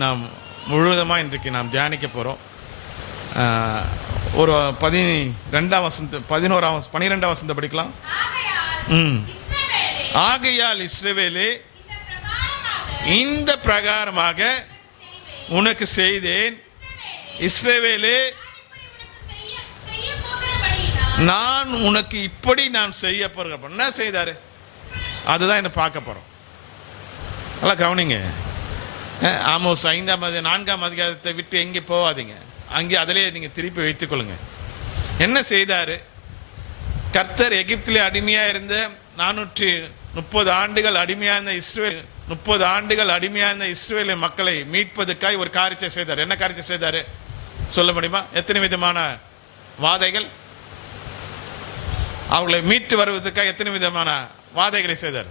நாம் முழுவதுமாக இன்றைக்கு நாம் தியானிக்க போகிறோம். ஒரு 12ஆம் வசனத்தை படிக்கலாம். ஆகையால் இஸ்ரவேலே, இந்த பிரகாரமாக உனக்கு செய்தேன். இஸ்ரவேலே, நான் உனக்கு இப்படி நான் செய்ய போகிறேன். என்ன செய்தாரு? அதுதான் என்ன பார்க்க போகிறோம். நல்லா கவனிங்க. ஆமோஸ் 4ஆம் அதிகாரத்தை விட்டு எங்கே போகாதீங்க. அங்கே அதிலே நீங்கள் திருப்பி வைத்துக்கொள்ளுங்க. என்ன செய்தார்? கர்த்தர் எகிப்திலே அடிமையாக இருந்த 430 ஆண்டுகள் அடிமையாக இருந்த 30 ஆண்டுகள் அடிமையாக இருந்த இஸ்ரவேல் மக்களை மீட்பதற்காக ஒரு காரியத்தை செய்தார். என்ன காரியத்தை செய்தார் சொல்ல முடியுமா? எத்தனை விதமான வாதைகள், அவர்களை மீட்டு வருவதற்காக எத்தனை விதமான வாதைகளை செய்தார்?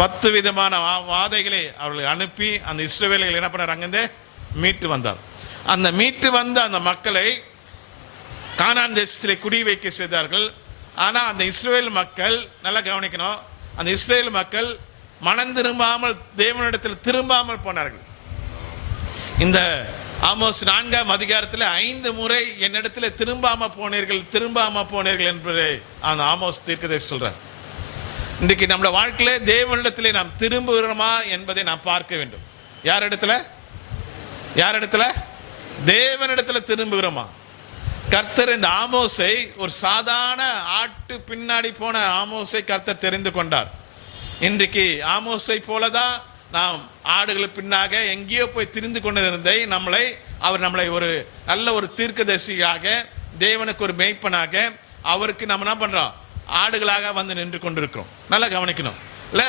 10 விதமான வாதைகளை அவர்களை அனுப்பி அந்த இஸ்ரவேலர்கள் என்ன பண்ணார்? அங்கிருந்து மீட்டு வந்தார். அந்த மீட்டு வந்த அந்த மக்களை கானான் தேசத்திலே குடி வைக்க செய்தார்கள். ஆனால் அந்த இஸ்ரவேல் மக்கள், நல்லா கவனிக்கணும், அந்த இஸ்ரவேல் மக்கள் மனம் திரும்பாமல், தேவனிடத்தில் திரும்பாமல் போனார்கள். இந்த ஆமோஸ் 4ஆம் அதிகாரத்தில் 5 முறை என்னிடத்தில் திரும்பாம போனீர்கள் என்பதை அந்த ஆமோஸ் தீர்க்கதரிசி சொல்றார். இன்றைக்கு நம்முடைய வாழ்க்கையில தேவனிடத்திலே நாம் திரும்புகிறோமா என்பதை நாம் பார்க்க வேண்டும். யார் இடத்துல? தேவனிடத்துல திரும்புகிறோமா? கர்த்தர் இந்த ஆமோஸை, ஒரு சாதாரண ஆட்டு பின்னாடி போன ஆமோஸை கர்த்தர் தெரிந்து கொண்டார். இன்றைக்கு ஆமோஸை போலதான் நாம் ஆடுகள் பின்னாக எங்கேயோ போய் திரிந்து கொண்டிருந்ததை அவர் நம்மளை ஒரு நல்ல ஒரு தீர்க்கதரிசியாக, தேவனுக்கு ஒரு மேய்ப்பனாக, அவருக்கு நம்ம என்ன பண்றோம்? ஆடுகளாக வந்து நின்று கொண்டிருக்கிறோம். நல்லா கவனிக்கணும். இல்ல,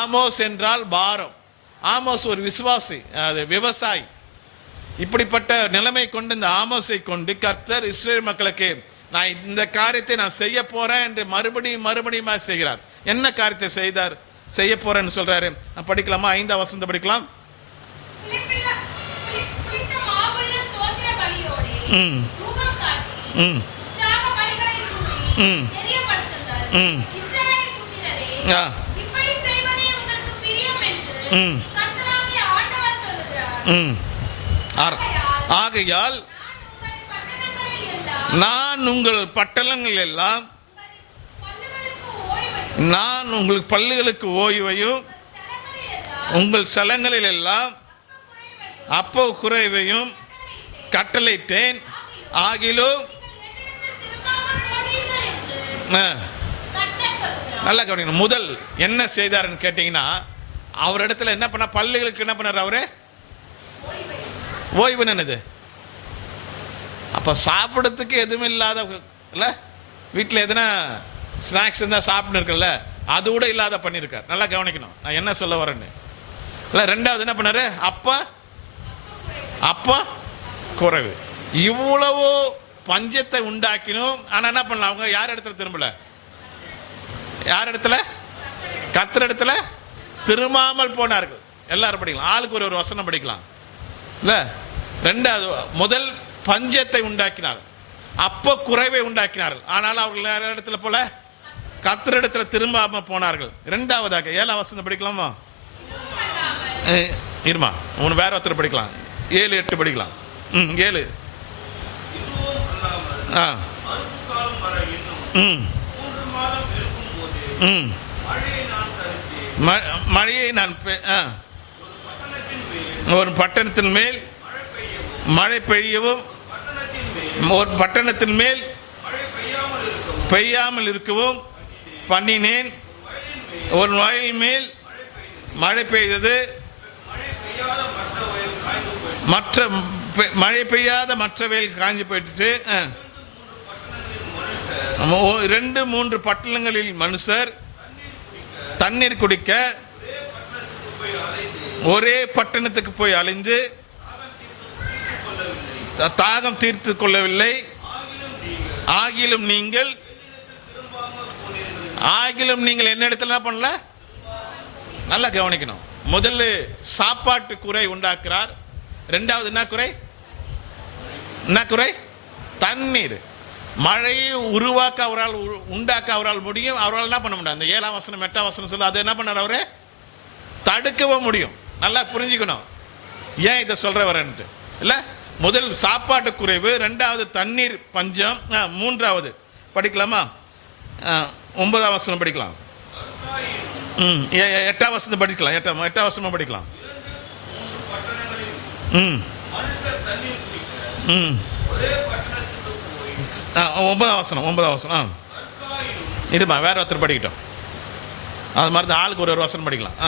ஆமோஸ் என்றால் பாரம். ஆமோஸ் ஒரு விசுவாசி, அது விவசாயி. இப்படிப்பட்ட நிலைமை கொண்டு இந்த ஆமோஸை கொண்டு கர்த்தர் இஸ்ரவேல் மக்களுக்கு நான் இந்த காரியத்தை நான் செய்ய போறேன் என்று மறுபடியும் செய்கிறார். என்ன காரியத்தை செய்ய போறேன்னு சொல்றாரு. நான் படிக்கலாமா? 5ஆம் வசனத்தை படிக்கலாம். ஆகையால் நான் உங்கள் பட்டணங்கள் எல்லாம், நான் உங்கள் பல்லுகளுக்கு ஓய்வையும், உங்கள் ஸ்தலங்களில் எல்லாம் அப்போ குறைவையும் கட்டளையிட்டேன். ஆகிலும் நல்லா கவனிக்கணும். முதல் என்ன செய்தாருன்னு கேட்டீங்கன்னா, அவரிடத்துல என்ன பண்ண, பல்லுகளுக்கு என்ன பண்ணார் அவரு? ஓய்வு. என்னது? அப்ப சாப்பிடறதுக்கு எதுவுமே இல்லாத இல்ல, வீட்டில் எதுனா ஸ்நாக்ஸ் இருந்தால் சாப்பிட்டு இருக்கல, அது கூட இல்லாத பண்ணியிருக்கார். நல்லா கவனிக்கணும் நான் என்ன சொல்ல வரேன்னு. இல்லை, 2வது என்ன பண்ணாரு? அப்ப குறைவு. இவ்வளவு பஞ்சத்தை உண்டாக்கினும் ஆனா என்ன பண்ணலாம்? அவங்க யார் இடத்துல திரும்பல? யார் இடத்துல? கர்த்தர் இடத்துல திரும்பாமல் போனார்கள். எல்லாரும் படிக்கலாம், ஆளுக்கு ஒரு வசனம் படிக்கலாம். இல்ல, 2வது, முதல் பஞ்சத்தை உண்டாக்கினார், அப்போ குறைவை உண்டாக்கினார்கள். ஆனால் அவர்கள் யார் இடத்துல போல? கர்த்தர் இடத்துல திரும்பாம போனார்கள். 2வதாக 7ஆம் வசனம் படிக்கலாமா? இருமா, வேற ஒருத்தர் படிக்கலாம். 7, 8 படிக்கலாம். 7. மழையை நான் ஒரு பட்டணத்தின் மேல் மழை பெய்யவும், ஒரு பட்டணத்தின் மேல் பெய்யாமல் இருக்கவும் பண்ணினேன். ஒரு வயலின் மேல் மழை பெய்தது, மழை பெய்யாத மற்ற வயல் காஞ்சி போயிடுச்சு. 2-3 பட்டணங்களில் மனுஷர் தண்ணீர் குடிக்க ஒரே பட்டணத்துக்கு போய் அலைந்து தாகம் தீர்த்து கொள்ளவில்லை. ஆகிலும் நீங்கள் என்ன இடத்துல பண்ணல? நல்லா கவனிக்கணும். முதல்ல சாப்பாட்டு குறை உண்டாக்குறார். 2வது என்ன குறை? தண்ணீர். மழையை உருவாக்க அவரால், உண்டாக்க அவரால் முடியும். அவரால் என்ன பண்ண முடியும்? அந்த 7ஆம் வசனம் 8ஆம் வசனம் சொல்லு, அது என்ன பண்ணார்? அவரே தடுக்கவும் முடியும். நல்லா புரிஞ்சுக்கணும். ஏன் இதை சொல்ற வரேன்ட்டு இல்லை, முதல் சாப்பாட்டு குறைவு, ரெண்டாவது தண்ணீர் பஞ்சம், மூன்றாவது படிக்கலாமா? 9ஆம் வசனம் படிக்கலாம். 8ஆம் வசனம் படிக்கலாம். 8ஆம் வசனம் படிக்கலாம். 9ஆம் வசனம் இருமா, வேற ஒருத்தர் படிக்கட்டும். அது மாதிரி தான் ஆளுக்கு ஒரு வசனம் படிக்கலாம்.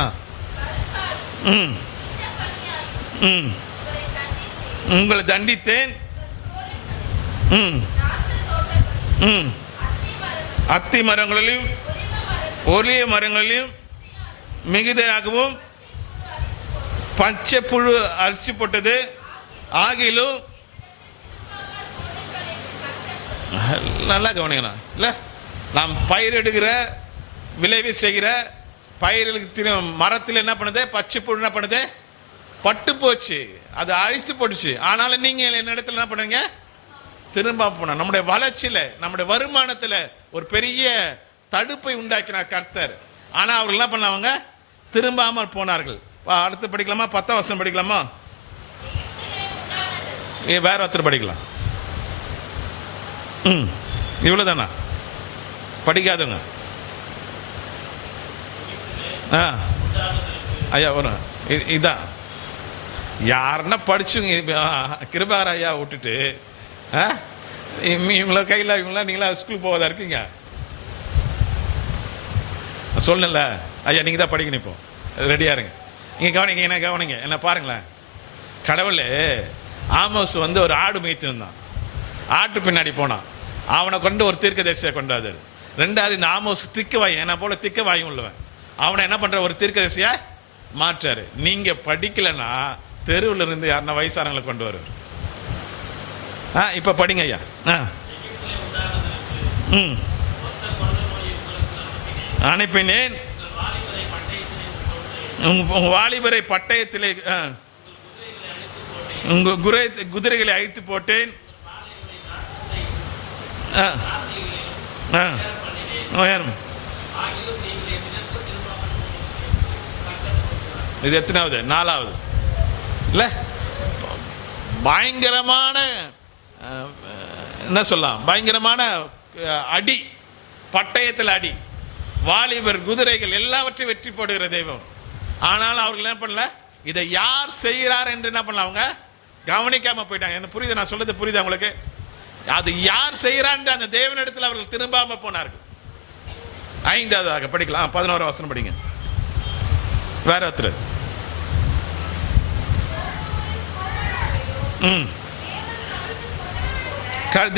உங்களை தண்டித்தேன், அத்தி மரங்களிலும் ஒலிய மரங்களிலும் மிகுதியாகவும் பச்சை புழு அரிசி போட்டது ஆகிலும். நல்லா கவனிக்கணும் இல்லை, நாம் பயிரிடுகிற விளைவு செய்கிற பயிர்களுக்கு மரத்தில் என்ன பண்ணுது, பச்சை புழு என்ன பண்ணுது, பட்டு போச்சு, அது அழித்து போட்டுச்சு. ஆனாலும் நீங்கள் என்ன இடத்துல என்ன பண்ணுங்க, திரும்ப போன நம்முடைய வளர்ச்சியில் நம்முடைய வருமானத்தில் ஒரு பெரிய தடுப்பை உண்டாக்கினார் கர்த்தர். ஆனால் அவர்கள் என்ன பண்ணாங்க, திரும்பாமல் போனார்கள். அடுத்து படிக்கலாமா? 10ஆம் வசனம் படிக்கலாமா? வேற ஒருத்தர் படிக்கலாம். இவ்வளோதானா? படிக்காதுங்க. ஐயா வரும். இதான் யாருன்னா படிச்சுங்க, கிருபார ஐயா விட்டுட்டு இவங்கள கையில் இவங்களா நீங்களா ஸ்கூல் போவதா இருக்கீங்க? சொல்லல ஐயா, நீங்கள் தான் படிக்கணும். இப்போ ரெடியாக இருங்க. நீங்கள் கவனிங்க, என்ன கவனிங்க, என்ன பாருங்களேன். கடவுள் ஆமோஸ் வந்து ஒரு ஆடு மேய்த்திருந்தான். ஆட்டு பின்னாடி போனான். அவனை கொண்டு ஒரு தீர்க்கதரிசியை கொண்டாரு. ரெண்டாவது இந்த ஆமோஸ் திக்க வாயும், என்ன போல திக்க வாயும் உள்ளவன். அவனை என்ன பண்ணுற, ஒரு தீர்க்கதரிசியா மாற்றாரு. நீங்கள் படிக்கலைன்னா தெருவில் இருந்து யாருன்னா வயசானவங்களை கொண்டு வருவார். இப்போ படிங்க ஐயா. அனுப்பினேன், உங்கள் வாலிபரை பட்டயத்திலே உங்கள் குதிரைகளை அழித்து போட்டேன். இது எத்தனாவது? 4வது இல்ல? பயங்கரமான என்ன சொல்லலாம், பயங்கரமான அடி, பட்டயத்தில் அடி, வாலிபர் குதிரைகள் எல்லாவற்றையும் வெற்றி போடுகிற தெய்வம். ஆனால் அவர்கள் என்ன பண்ணல, இதை யார் செய்கிறார் என்று என்ன பண்ணல, அவங்க கவனிக்காம போயிட்டாங்க. என்ன புரியுது நான் சொல்றது? புரியுது உங்களுக்கு? அது யார் செய்கிறான் அந்த தேவனிடத்தில் அவர்கள் திரும்பாம போனார்கள். 5ஆவதாக படிக்கலாம். 11ஆம் வசனம் படிங்க. வேற ஒருத்தர்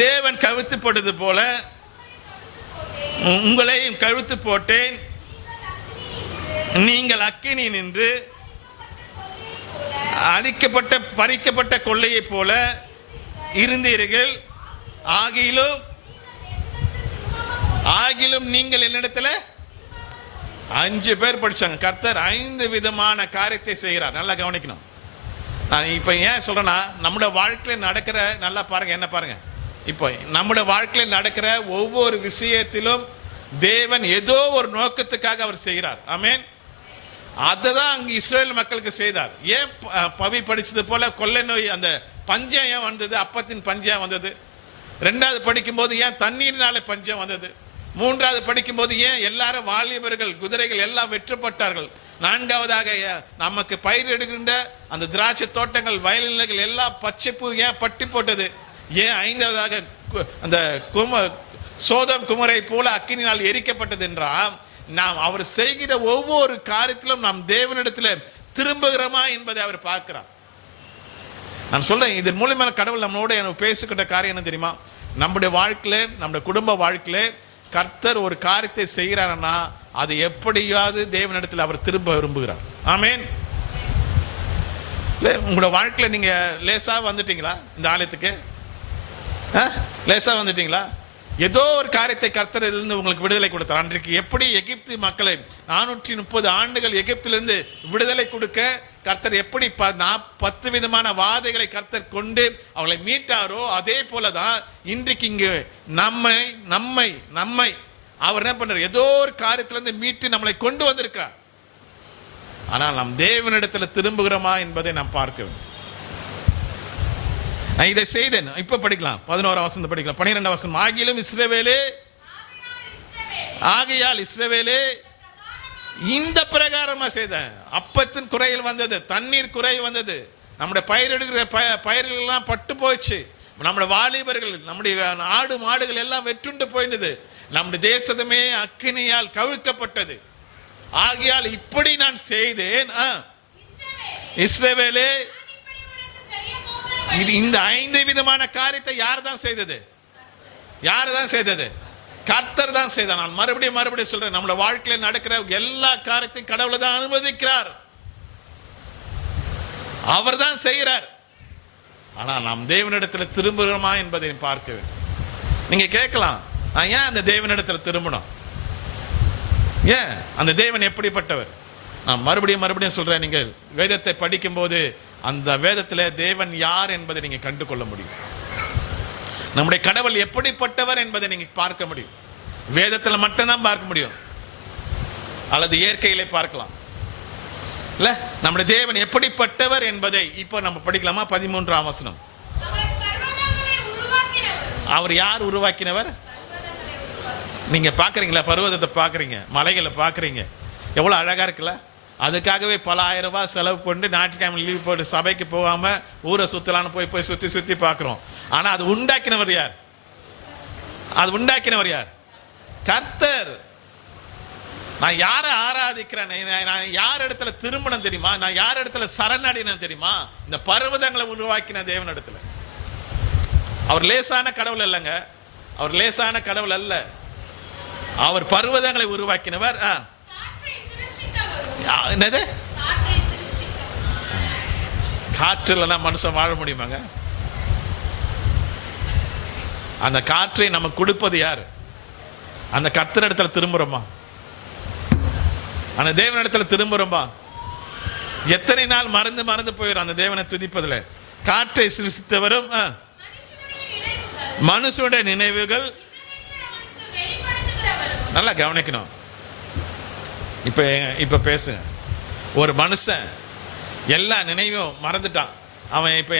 தேவன் கவிழ்த்து போட்டது போல உங்களையும் கழுத்து போட்டேன், நீங்கள் அக்கினி நின்று அழிக்கப்பட்ட பறிக்கப்பட்ட கொள்ளையை போல இருந்தீர்கள். ஆகிலும் நீங்கள் என்னிடத்துல 5 பேர் படிச்சாங்க. கர்த்தர் 5 விதமான காரியத்தை செய்கிறார். நல்லா கவனிக்கணும். நான் இப்போ ஏன் சொல்றேன்னா, நம்முடைய வாழ்க்கையில் நடக்கிற, நல்லா பாருங்க, என்ன பாருங்க, இப்போ நம்முடைய வாழ்க்கையில் நடக்கிற ஒவ்வொரு விஷயத்திலும் தேவன் ஏதோ ஒரு நோக்கத்துக்காக அவர் செய்கிறார். ஆமென். அதுதான் அங்கு இஸ்ரேல் மக்களுக்கு செய்தார். ஏன் பவி படிச்சது போல கொள்ளை நோய், அந்த பஞ்சம் ஏன் வந்தது, அப்பத்தின் பஞ்சம் வந்தது. 2வது படிக்கும்போது ஏன் தண்ணீரினால பஞ்சம் வந்தது. 3வது படிக்கும்போது ஏன் எல்லாரும் வாலிபர்கள் குதிரைகள் எல்லாம் வெற்றப்பட்டார்கள். 4வதாக நமக்கு பயிரிடுகின்ற அந்த திராட்சை தோட்டங்கள் வயல்நிலைகள் எல்லாம் பச்சைப்பு ஏன் பட்டி போட்டது. ஏன் 5வதாக அந்த சோதம் குமரை போல அக்கினினால் எரிக்கப்பட்டது என்றால், நாம் அவர் செய்கிற ஒவ்வொரு காரியத்திலும் நாம் தேவனிடத்தில் திரும்புகிறோமா என்பதை அவர் பார்க்கிறார். நான் சொல்றேன், இதன் மூலமாக கடவுள் நம்மளோட எனக்கு பேசுகின்ற காரியம் என்ன தெரியுமா? நம்முடைய வாழ்க்கையில, நம்முடைய குடும்ப வாழ்க்கையில கர்த்தர் ஒரு காரியத்தை செய்கிறார்னா அது எப்படியாவது தேவனிடத்தில் அவர் திரும்ப விரும்புகிறார். ஆமென். உங்களோட வாழ்க்கையில நீங்க லேசா வந்துட்டீங்களா? இந்த ஆலயத்துக்கு லேசா வந்துட்டீங்களா? ஏதோ ஒரு காரியத்தை கர்த்தர் இருந்து உங்களுக்கு விடுதலை கொடுத்தார். அன்றைக்கு எப்படி எகிப்து மக்களை 430 ஆண்டுகள் எகிப்திலிருந்து விடுதலை கொடுக்க கர்த்தர் எப்படி 10 விதமான வாதைகளை கர்த்தர் கொண்டு அவளை மீட்டாரோ, அதே போலதான் இன்றைக்கு இங்கு நம்மை அவர் என்ன பண்றார், ஏதோ ஒரு காரியத்திலிருந்து மீட்டு நம்மளை கொண்டு வந்திருக்கிறார். ஆனால் நாம் தேவனிடத்தில் திரும்புகிறோமா என்பதை நாம் பார்க்க வேண்டும். நான் இதை செய்தேன். இப்ப படிக்கலாம், 11 வசனம் படிக்கலாம், 12 வசனம். ஆகையால் இஸ்ரவேலே இந்த பிரகாரமா செய்தேன். அப்பத்தின் குறையில் வந்தது, தண்ணீர் குறை வந்தது, நம்முடைய பயிரிடுகிற பயிர்கள் எல்லாம் பட்டு போச்சு, நம்முடைய வாலிபர்கள், நம்முடைய ஆடு மாடுகள் எல்லாம் வெற்றுண்டு போயினது, நம்முடைய தேசமே அக்கினியால் கவிழ்க்கப்பட்டது. ஆகையால் இப்படி நான் செய்தேன். இஸ்ரவேலே, இந்த 5 விதமான காரியத்தை யார் தான் செய்தது? யார் தான் செய்தது? கர்த்தர் தான் செய்தார். நான் மறுபடியும் சொல்றேன், நம்மளோட வாழ்க்கையில் நடக்கிற எல்லா காரியத்தையும் கடவுள் தான் அனுமதிக்கிறார், அவர் தான் செய்கிறார். ஆனால் நாம் தேவனிடத்தில் திரும்புகிறோமா என்பதை பார்க்க வேண்டும். நீங்க கேட்கலாம், நான் ஏன் அந்த தேவனிடத்தில் திரும்பணும்? ஏன்? அந்த தேவன் எப்படிப்பட்டவர்? நான் மறுபடியும் சொல்றேன், நீங்கள் வேதத்தை படிக்கும் போது அந்த வேதத்தில் தேவன் யார் என்பதை நீங்க கண்டு கொள்ள முடியும். நம்முடைய கடவுள் எப்படிப்பட்டவர் என்பதை நீங்க பார்க்க முடியும். வேதத்தில் மட்டும்தான் பார்க்க முடியும், அல்லது இயற்கையிலே பார்க்கலாம் இல்ல. நம்முடைய தேவன் எப்படிப்பட்டவர் என்பதை இப்போ நம்ம படிக்கலாமா? 13ஆம் வசனம். அவர் யார் உருவாக்கினவர்? நீங்க பாக்குறீங்களா? பர்வதத்தை பாக்குறீங்க, மலைகளை பாக்குறீங்க, எவ்வளவு அழகா இருக்குல்ல. அதுக்காகவே பல ஆயிரம் ரூபாய் செலவு பண்ணி ஞாயிற்றுக்கிழமை லீவ் போட்டு சபைக்கு போகாம ஊரை சுத்தலான்னு போய் சுத்தி பார்க்கிறோம். ஆனா அது உண்டாக்கினவர் யார்? அது உண்டாக்கினவர் யார்? கர்த்தர். நான் யாரை ஆராதிக்கிறேன்? நான் யார் இடத்துல திருமணம் தெரியுமா? நான் யார் இடத்துல சரணடைனேன் தெரியுமா? இந்த பர்வதங்களை உருவாக்கின தேவன் இடத்துல. அவர் லேசான கடவுள் இல்லைங்க, அவர் லேசான கடவுள் அல்ல. அவர் பர்வதங்களை உருவாக்கினவர். என்னது? காற்றுல மனுஷன் வாழ முடியுமாங்க? அந்த காற்றை நமக்கு கொடுப்பது யாரு? அந்த கர்த்தர் இடத்துல திரும்புறோமா? அந்த தேவன் இடத்துல திரும்புறோமா? எத்தனை நாள் மறந்து போயிடும் அந்த தேவனை துதிப்பதில். காற்றை சிருஷ்டித்தவரும் மனுஷனுடைய நினைவுகள். நல்லா கவனிக்கணும். இப்ப பேசுங்க. ஒரு மனுஷன் எல்லா நினைவும் மறந்துட்டான். அவன் இப்ப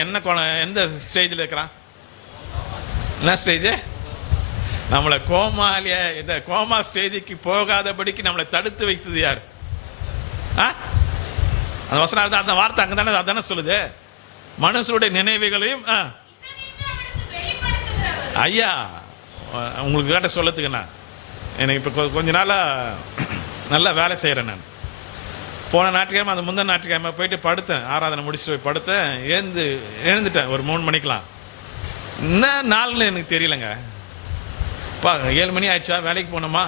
எந்த ஸ்டேஜில் இருக்கிறான்? என்ன ஸ்டேஜ்? நம்மளை கோமா ஸ்டேஜுக்கு போகாதபடிக்கு நம்மளை தடுத்து வைத்தது யார்? அந்த வசனம், அந்த வார்த்தை அங்கதானே அதானே சொல்லுது. மனுஷனுடைய நினைவுகளையும் ஐயா உங்களுக்கு கேட்ட சொல்லத்துக்குண்ணா, எனக்கு இப்போ கொஞ்ச நாளாக நல்லா வேலை செய்கிறேன். நான் போன ஞாயிற்றுக்கிழமை, அந்த முந்தின ஞாயிற்றுக்கிழமை போயிட்டு படுத்தேன். ஆராதனை முடிச்சுட்டு போய் படுத்தேன். எழுந்துட்டேன் ஒரு 3 மணிக்கெலாம். என்ன நாள்னு எனக்கு தெரியலங்க. 7 மணி ஆயிடுச்சா, வேலைக்கு போனோமா,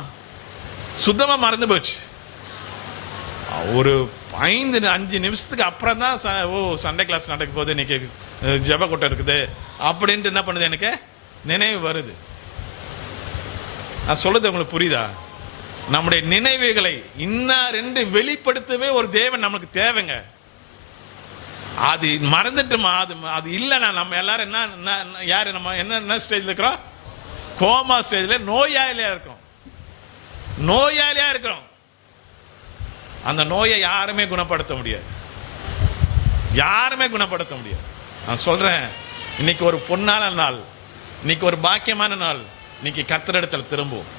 சுத்தமாக மறந்து போச்சு. ஒரு 5 நிமிஷத்துக்கு அப்புறம் தான் சண்டே கிளாஸ் நடக்க போகுது, இன்னைக்கு ஜெப கூட்டம் இருக்குது அப்படின்ட்டு என்ன பண்ணுது, எனக்கு நினைவு வருது. நான் சொல்லுது உங்களுக்கு புரியுதா? நம்முடைய நினைவுகளை இன்னார் என்று வெளிப்படுத்தவே ஒரு தேவன் நமக்கு தேவைங்க. அது மறந்துட்டுமா, அது இல்லைன்னா நம்ம எல்லாரும் என்ன யாரு, நம்ம என்ன ஸ்டேஜில் இருக்கிறோம்? கோமா ஸ்டேஜில் நோயாளியா இருக்கிறோம். அந்த நோயை யாருமே குணப்படுத்த முடியாது. நான் சொல்றேன், இன்னைக்கு ஒரு பொன்னான நாள், இன்னைக்கு ஒரு பாக்கியமான நாள். இன்னைக்கு கர்த்தரிடத்தில் திரும்புவோம்.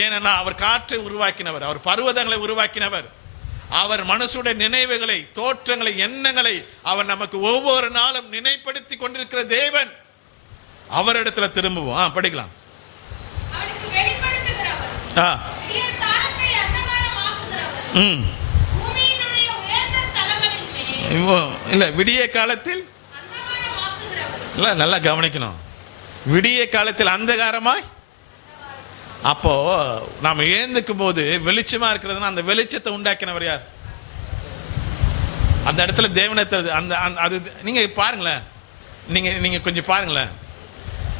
ஏனென்னா அவர் காற்றை உருவாக்கினவர், அவர் பர்வதங்களை உருவாக்கினவர், அவர் மனுஷனுடைய நினைவுகளை, தோற்றங்களை, எண்ணங்களை அவர் நமக்கு ஒவ்வொரு நாளும் நினைப்படுத்தி கொண்டிருக்கிற தேவன். அவரிடத்துல திரும்புவோம். படிக்கலாம். இல்ல, விடிய காலத்தில் இல்ல, நல்லா கவனிக்கணும். விடிய காலத்தில் அந்தகாரமாய். அப்போ நாம் எழுந்துக்கும் போது வெளிச்சமா இருக்கிறதுனா அந்த வெளிச்சத்தை உண்டாக்கினவர் யார்? அந்த இடத்துல தேவனத்தை அது நீங்க பாருங்களேன். நீங்க கொஞ்சம் பாருங்களேன்.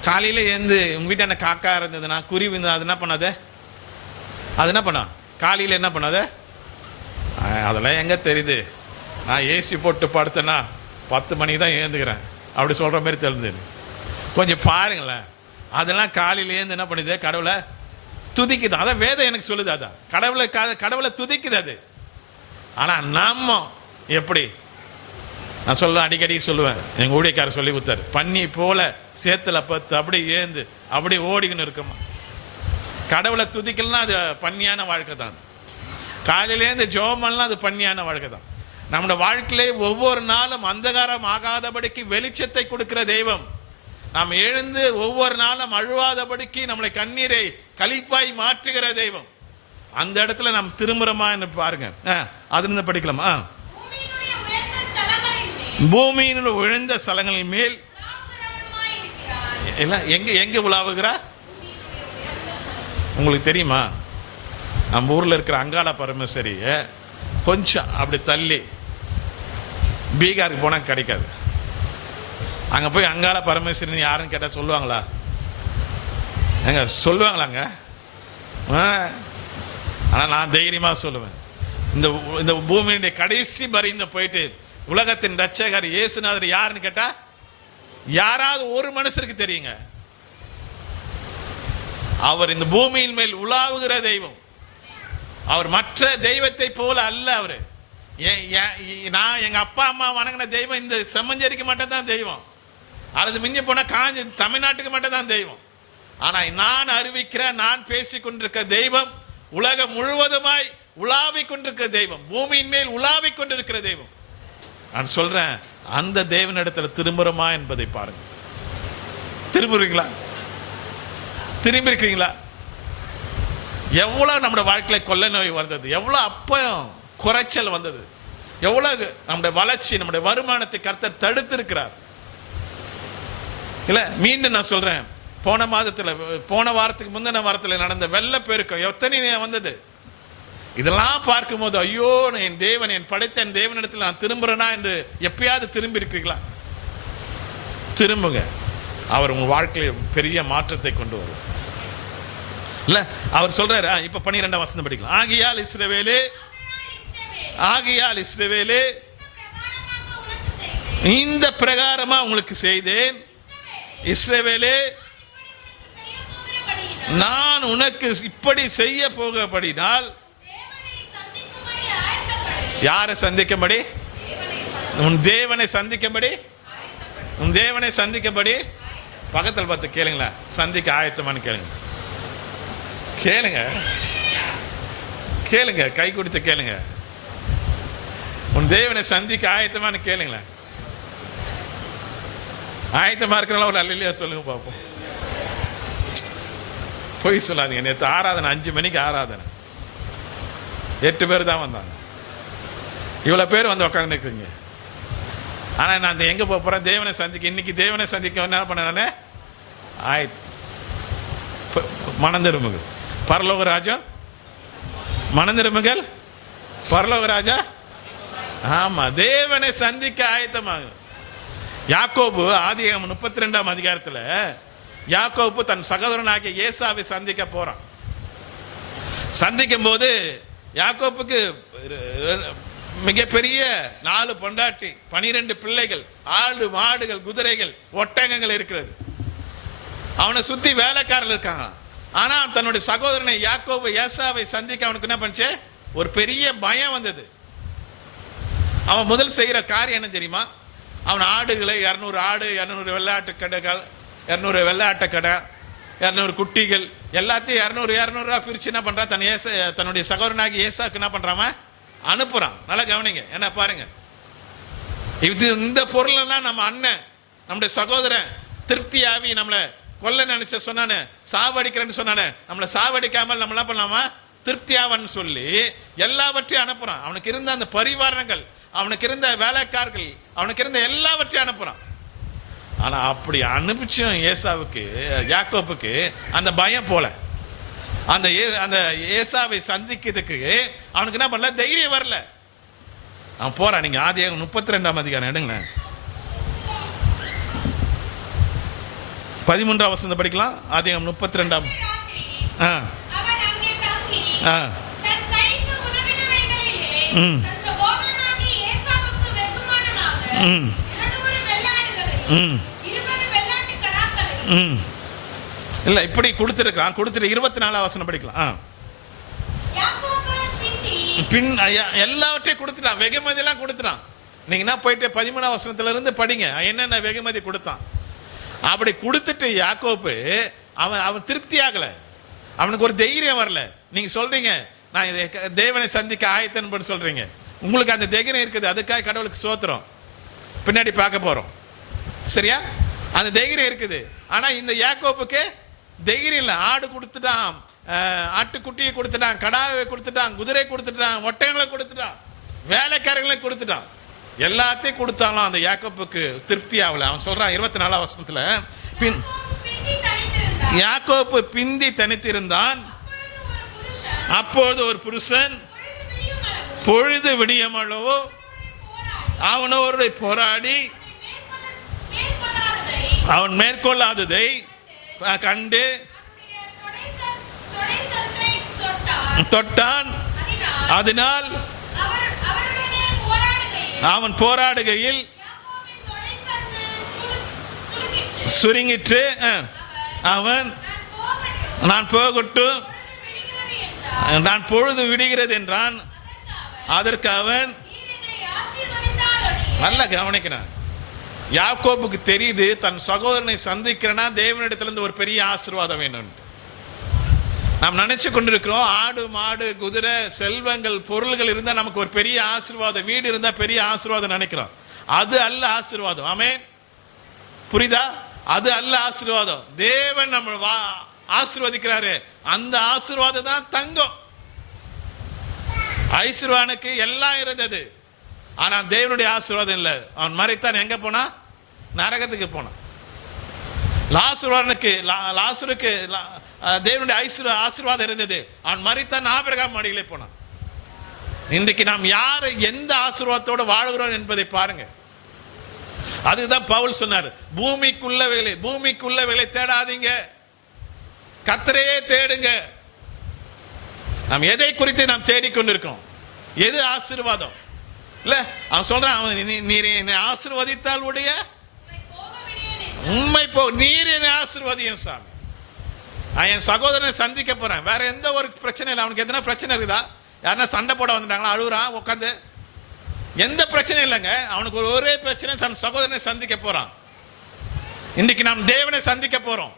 காலையில எழுந்து உங்க வீட்டான காக்கா இருந்ததுன்னா, குருவி இருந்தது, அது என்ன பண்ணாது? அது என்ன பண்ணா? காலையில என்ன பண்ணாது? அதெல்லாம் எங்க தெரியுது? நான் ஏசி போட்டு படுத்தேன்னா 10 மணிக்கு தான் எழுந்துக்கிறேன் அப்படி சொல்ற மாதிரி தெரிஞ்சது. கொஞ்சம் பாருங்களேன். அதெல்லாம் காலையில எழுந்து என்ன பண்ணுது? கடவுளை துதிக்குது. அதான் வேதம் எனக்கு சொல்லுது. அதான் கடவுளை துதிக்குது. அது ஆனால் நம்ம எப்படி, நான் சொல்லுவேன், அடிக்கடி சொல்லுவேன், எங்கள் ஊழியக்காரர் சொல்லி கொடுத்தாரு, பன்னி போல சேத்துல பத்து அப்படி ஏந்து அப்படி ஓடிக்கணும் இருக்கமா. கடவுளை துதிக்கலாம், அது பன்னியான வாழ்க்கை தான். காலையிலேருந்து ஜோமல்லாம் அது பன்னியான வாழ்க்கை தான். நம்முடைய வாழ்க்கையிலே ஒவ்வொரு நாளும் அந்தகாரம் ஆகாதபடிக்கு வெளிச்சத்தை கொடுக்கிற தெய்வம். நாம் எழுந்து ஒவ்வொரு நாளும் அழுவாதபடிக்கு நம்மளை கண்ணீரை களிப்பாய் மாற்றுகிற தெய்வம். அந்த இடத்துல நாம் திரும்புறோமா பாருங்க. அதுல இருந்து படிக்கலாமா? பூமியின் உயர்ந்த ஸ்தலங்களின் மேல் எல்லாம் எங்க உலாவுகிறார் உங்களுக்கு தெரியுமா? நம்ம ஊர்ல இருக்கிற அங்காள பரமேஸ்வரிய கொஞ்சம் அப்படி தள்ளி பீகாருக்கு போனா கிடைக்காது. அங்க போய் அங்காள பரமேஸ்வரன் யாருன்னு கேட்டா சொல்லுவாங்களா? எங்க சொல்லுவாங்களாங்க? ஆனால் நான் தைரியமாக சொல்லுவேன், இந்த பூமியுடைய கடைசி பரிந்து போயிட்டு உலகத்தின் ரட்சகர் இயேசுநாதர் யாருன்னு கேட்டா யாராவது ஒரு மனுஷருக்கு தெரியுங்க. அவர் இந்த பூமியின் மேல் உலாவுகிற தெய்வம். அவர் மற்ற தெய்வத்தை போல அல்ல. அவரு நான் எங்க அப்பா அம்மா வணங்கின தெய்வம் இந்த செம்மஞ்சேரிக்கு மட்டும் தான் தெய்வம், அல்லது மிஞ்சி போனா காஞ்சி தமிழ்நாட்டுக்கு மட்டும் தான் தெய்வம். ஆனா நான் அறிவிக்கிற, நான் பேசிக் கொண்டிருக்க தெய்வம் உலகம் முழுவதுமாய் உலாவிக் கொண்டிருக்கிற தெய்வம், பூமியின் மேல் உலாவிக் கொண்டிருக்கிற தெய்வம். நான் சொல்றேன், அந்த தேவனிடத்துல திரும்புறோமா என்பதை பாருங்க. திரும்புறீங்களா? திரும்பி இருக்கிறீங்களா? எவ்வளவு நம்முடைய வாழ்க்கையில கொள்ளை நோய் வந்தது, எவ்வளவு அப்பம் குறைச்சல் வந்தது, எவ்வளவு நம்முடைய வளர்ச்சி, நம்முடைய வருமானத்தை கர்த்தர் தடுத்து இருக்கிறார். இல்ல மீண்டும் நான் சொல்றேன், போன வாரத்துக்கு முந்தின வாரத்தில் நடந்த வெள்ளப்பெருக்கம் எத்தனை வந்தது. இதெல்லாம் பார்க்கும்போது ஐயோ, என் தேவன், என் படைத்த என் தேவனிடத்தில் நான் திரும்புறேனா என்று எப்பயாவது திரும்பி இருக்கிறீங்களா? திரும்புங்க. அவர் உங்க வாழ்க்கையில் பெரிய மாற்றத்தை கொண்டு வரும். இல்ல அவர் சொல்றாரு, இப்ப 12ஆம் வசனம் படிக்கலாம். ஆகையால் இஸ்ரவேலே இந்த பிரகாரமா உங்களுக்கு செய்தேன். இஸ்ரவேலே, நான் உனக்கு இப்படி செய்ய போகபடினால் யாரை சந்திக்கும்படி? உன் தேவனை சந்திக்கும்படி. உன் தேவனை சந்திக்கும்படி. பக்கத்தில் பார்த்து கேளுங்களா, சந்திக்க ஆயத்தமானு கேளுங்க. கேளுங்க கேளுங்க, கை கொடுத்து கேளுங்க. உன் தேவனை சந்திக்க ஆயத்தமானு கேளுங்களேன். ஆயத்தமா இருக்கிறனால ஒரு அல்லையா சொல்லுங்க பார்ப்போம். பொய் சொல்லாதீங்க. நேற்று ஆராதனை 5 மணிக்கு ஆராதனை, 8 பேர் தான் வந்தாங்க. இவ்வளோ பேர் வந்து உட்காந்து நிற்குங்க. ஆனால் நான் எங்கே போக போகிறேன்? தேவனை சந்திக்க. இன்னைக்கு தேவனை சந்திக்க என்ன பண்ண மனந்திருமுகள் பரலோக ராஜா, மனந்திருமுகள் பரலோக ராஜா. ஆமா, தேவனை சந்திக்க ஆயத்தமாக. யாக்கோபு ஆதியாகமம் 32ஆம் அதிகாரத்தில் யாக்கோபு தன் சகோதரனாகிய ஏசாவை சந்திக்க போறான். சந்திக்கும் போது யாக்கோப்புக்கு மிகப்பெரிய 4 பொண்டாட்டி, 12 பிள்ளைகள், ஆடு மாடுகள், குதிரைகள், ஒட்டகங்கள் இருக்கிறது. அவனை சுத்தி வேலைக்காரர்கள் இருக்காங்க. ஆனா தன்னுடைய சகோதரனை யாக்கோபு ஏசாவை சந்திக்க அவனுக்கு என்ன பண்ணுச்சு? ஒரு பெரிய பயம் வந்தது. அவன் முதல் செய்கிற காரியம் என்ன தெரியுமா? அவன் ஆடுகளை 200 ஆடு, 200 வெள்ளாட்டு கடைகள், 200 வெள்ளாட்டு கடை, 200 குட்டிகள் எல்லாத்தையும் 200 பிரிச்சு என்ன பண்றான்? தன்னுடைய சகோதரனாகி ஏசாவுக்கு என்ன பண்றாம அனுப்புறான். நல்லா கவனிங்க. என்ன பாருங்க, இந்த பொருளெல்லாம் நம்ம அண்ணன், நம்முடைய சகோதரன் திருப்தியாவி நம்மளை கொல்ல நினைச்ச சொன்னானே, சாவடிக்கிறேன்னு சொன்னானே, நம்மளை சாவடிக்காமல் நம்ம என்ன பண்ணலாமா திருப்தியாவன்னு சொல்லி எல்லாவற்றையும் அனுப்புறான். அவனுக்கு இருந்த அந்த பரிவாரணங்கள், அவனுக்கு இருந்த வேலைக்காரர்கள், அவனுக்கு இருந்த எல்லாவற்றையும் அனுப்புறான். ஆனா அப்படி அனுப்பிச்சும் ஏசாவுக்கு, யாக்கோப்புக்கு அந்த பயம் போல. அந்த ஏசாவை சந்திக்கிறதுக்கு அவனுக்கு என்ன பண்ணல? தைரியம் வரல. அவன் போறான். நீங்க ஆதியாகமம் 32ஆம் அதிகாரம் எடுங்க, 13ஆம் வசனம் படிக்கலாம். ஆதியாகமம் 32ஆம். இல்ல இப்படி கொடுத்துருக்கான். கொடுத்துட்டு 24ஆம் வசனம் படிக்கலாம். எல்லாவற்றையும் கொடுத்துட்டான், வெகுமதி எல்லாம் கொடுத்துட்டான். நீங்கன்னா போயிட்டு 13ஆம் வசனத்துல இருந்து படிங்க என்னென்ன வெகுமதி கொடுத்தான். அப்படி கொடுத்துட்டு யாக்கோப்பு அவன் திருப்தி ஆகல, அவனுக்கு ஒரு தைரியம் வரல. நீங்க சொல்றீங்க நான் தேவனை சந்திக்க ஆயத்தன் சொல்றீங்க, உங்களுக்கு அந்த தைரியம் இருக்குது, அதுக்காக கடவுளுக்கு சோத்திரம், பின்னாடி பார்க்க போறோம் சரியா. அந்த தைரியம் இருக்குது. ஆனா இந்த யாக்கோப்புக்கு தைரியம் இல்லை. ஆடு கொடுத்துட்டான், ஆட்டுக்குட்டியை கொடுத்துட்டான், கடாவை கொடுத்துட்டான், குதிரை கொடுத்துட்டான், ஒட்டகங்களை கொடுத்துட்டான், வேலைக்காரங்களை கொடுத்துட்டான், எல்லாத்தையும் கொடுத்தாலும் அந்த யாக்கோப்புக்கு திருப்தி ஆகல. அவன் சொல்றான் 24ஆம் வசனத்துல, யாக்கோப்பு பிந்தி தனித்திருந்தான், அப்பொழுது ஒரு புருஷன் பொழுது விடியமளவோ அவனோடு போராடி அவன் மேற்கொள்ளாததை கண்டு தொட்டான். அதனால் அவன் போராடுகையில் சுருங்கிற்று. அவன் நான் போகட்டும், நான் பொழுது விடுகிறது என்றான். அதற்கு அவன் நல்லா கவனிக்கிறான். யாக்கோபுக்கு தெரியுது தன் சகோதரனை சந்திக்கிறனா தேவனிடத்திலிருந்து ஒரு பெரிய ஆசீர்வாதம் வேணும். நாம் நினைச்சு கொண்டிருக்கிறோம் ஆடு மாடு குதிரை செல்வங்கள் பொருள்கள் இருந்தா நமக்கு ஒரு பெரிய ஆசீர்வாதம், வீடு இருந்தா பெரிய ஆசீர்வாதம் நினைக்கிறோம். அது அல்ல ஆசீர்வாதம். ஆமென், புரியுதா? அது அல்ல ஆசீர்வாதம். தேவன் நம்ம ஆசீர்வதிக்கிறாரு, அந்த ஆசீர்வாதம் தான் தங்கம். ஐஸ்வர்வானுக்கு எல்லாம் இருந்தது, ஆனா தேவனுடைய ஆசீர்வாதம் இல்லை. அவன் மரித்தான், எங்க போனா? நரகத்துக்கு போனான். லாசருக்கு தேவனுடைய ஆசீர்வாதம் இருந்தது, அவன் மரித்தான், ஆபிரகாம் மடியிலே போனான். இன்றைக்கு நாம் யாரை எந்த ஆசீர்வாதத்தோடு வாழ்கிறோம் என்பதை பாருங்க. அதுதான் பவுல் சொன்னார், பூமிக்குள்ளவைகளை தேடாதீங்க, கர்த்தரையே தேடுங்க. நாம் எதை குறித்து நாம் தேடிக்கொண்டிருக்கிறோம்? எது ஆசீர்வாதம் இல்ல? அவன் சொல்றான், நீர் என்னை ஆசீர்வதித்தால் உடைய உண்மை போ, நீர் என்னை ஆசீர்வதியும் சாமி. நான் என் சகோதரனை சந்திக்க போறேன், வேற எந்த ஒரு பிரச்சனை இல்லை. அவனுக்கு எதனா பிரச்சனை இருக்குதா? யாருன்னா சண்டை போட வந்துட்டாங்களா? அழுகுறான் உட்காந்து, எந்த பிரச்சனையும் இல்லைங்க. அவனுக்கு ஒரே பிரச்சனை, தன் சகோதரனை சந்திக்க போறான். இன்னைக்கு நாம் தேவனை சந்திக்க போறோம்.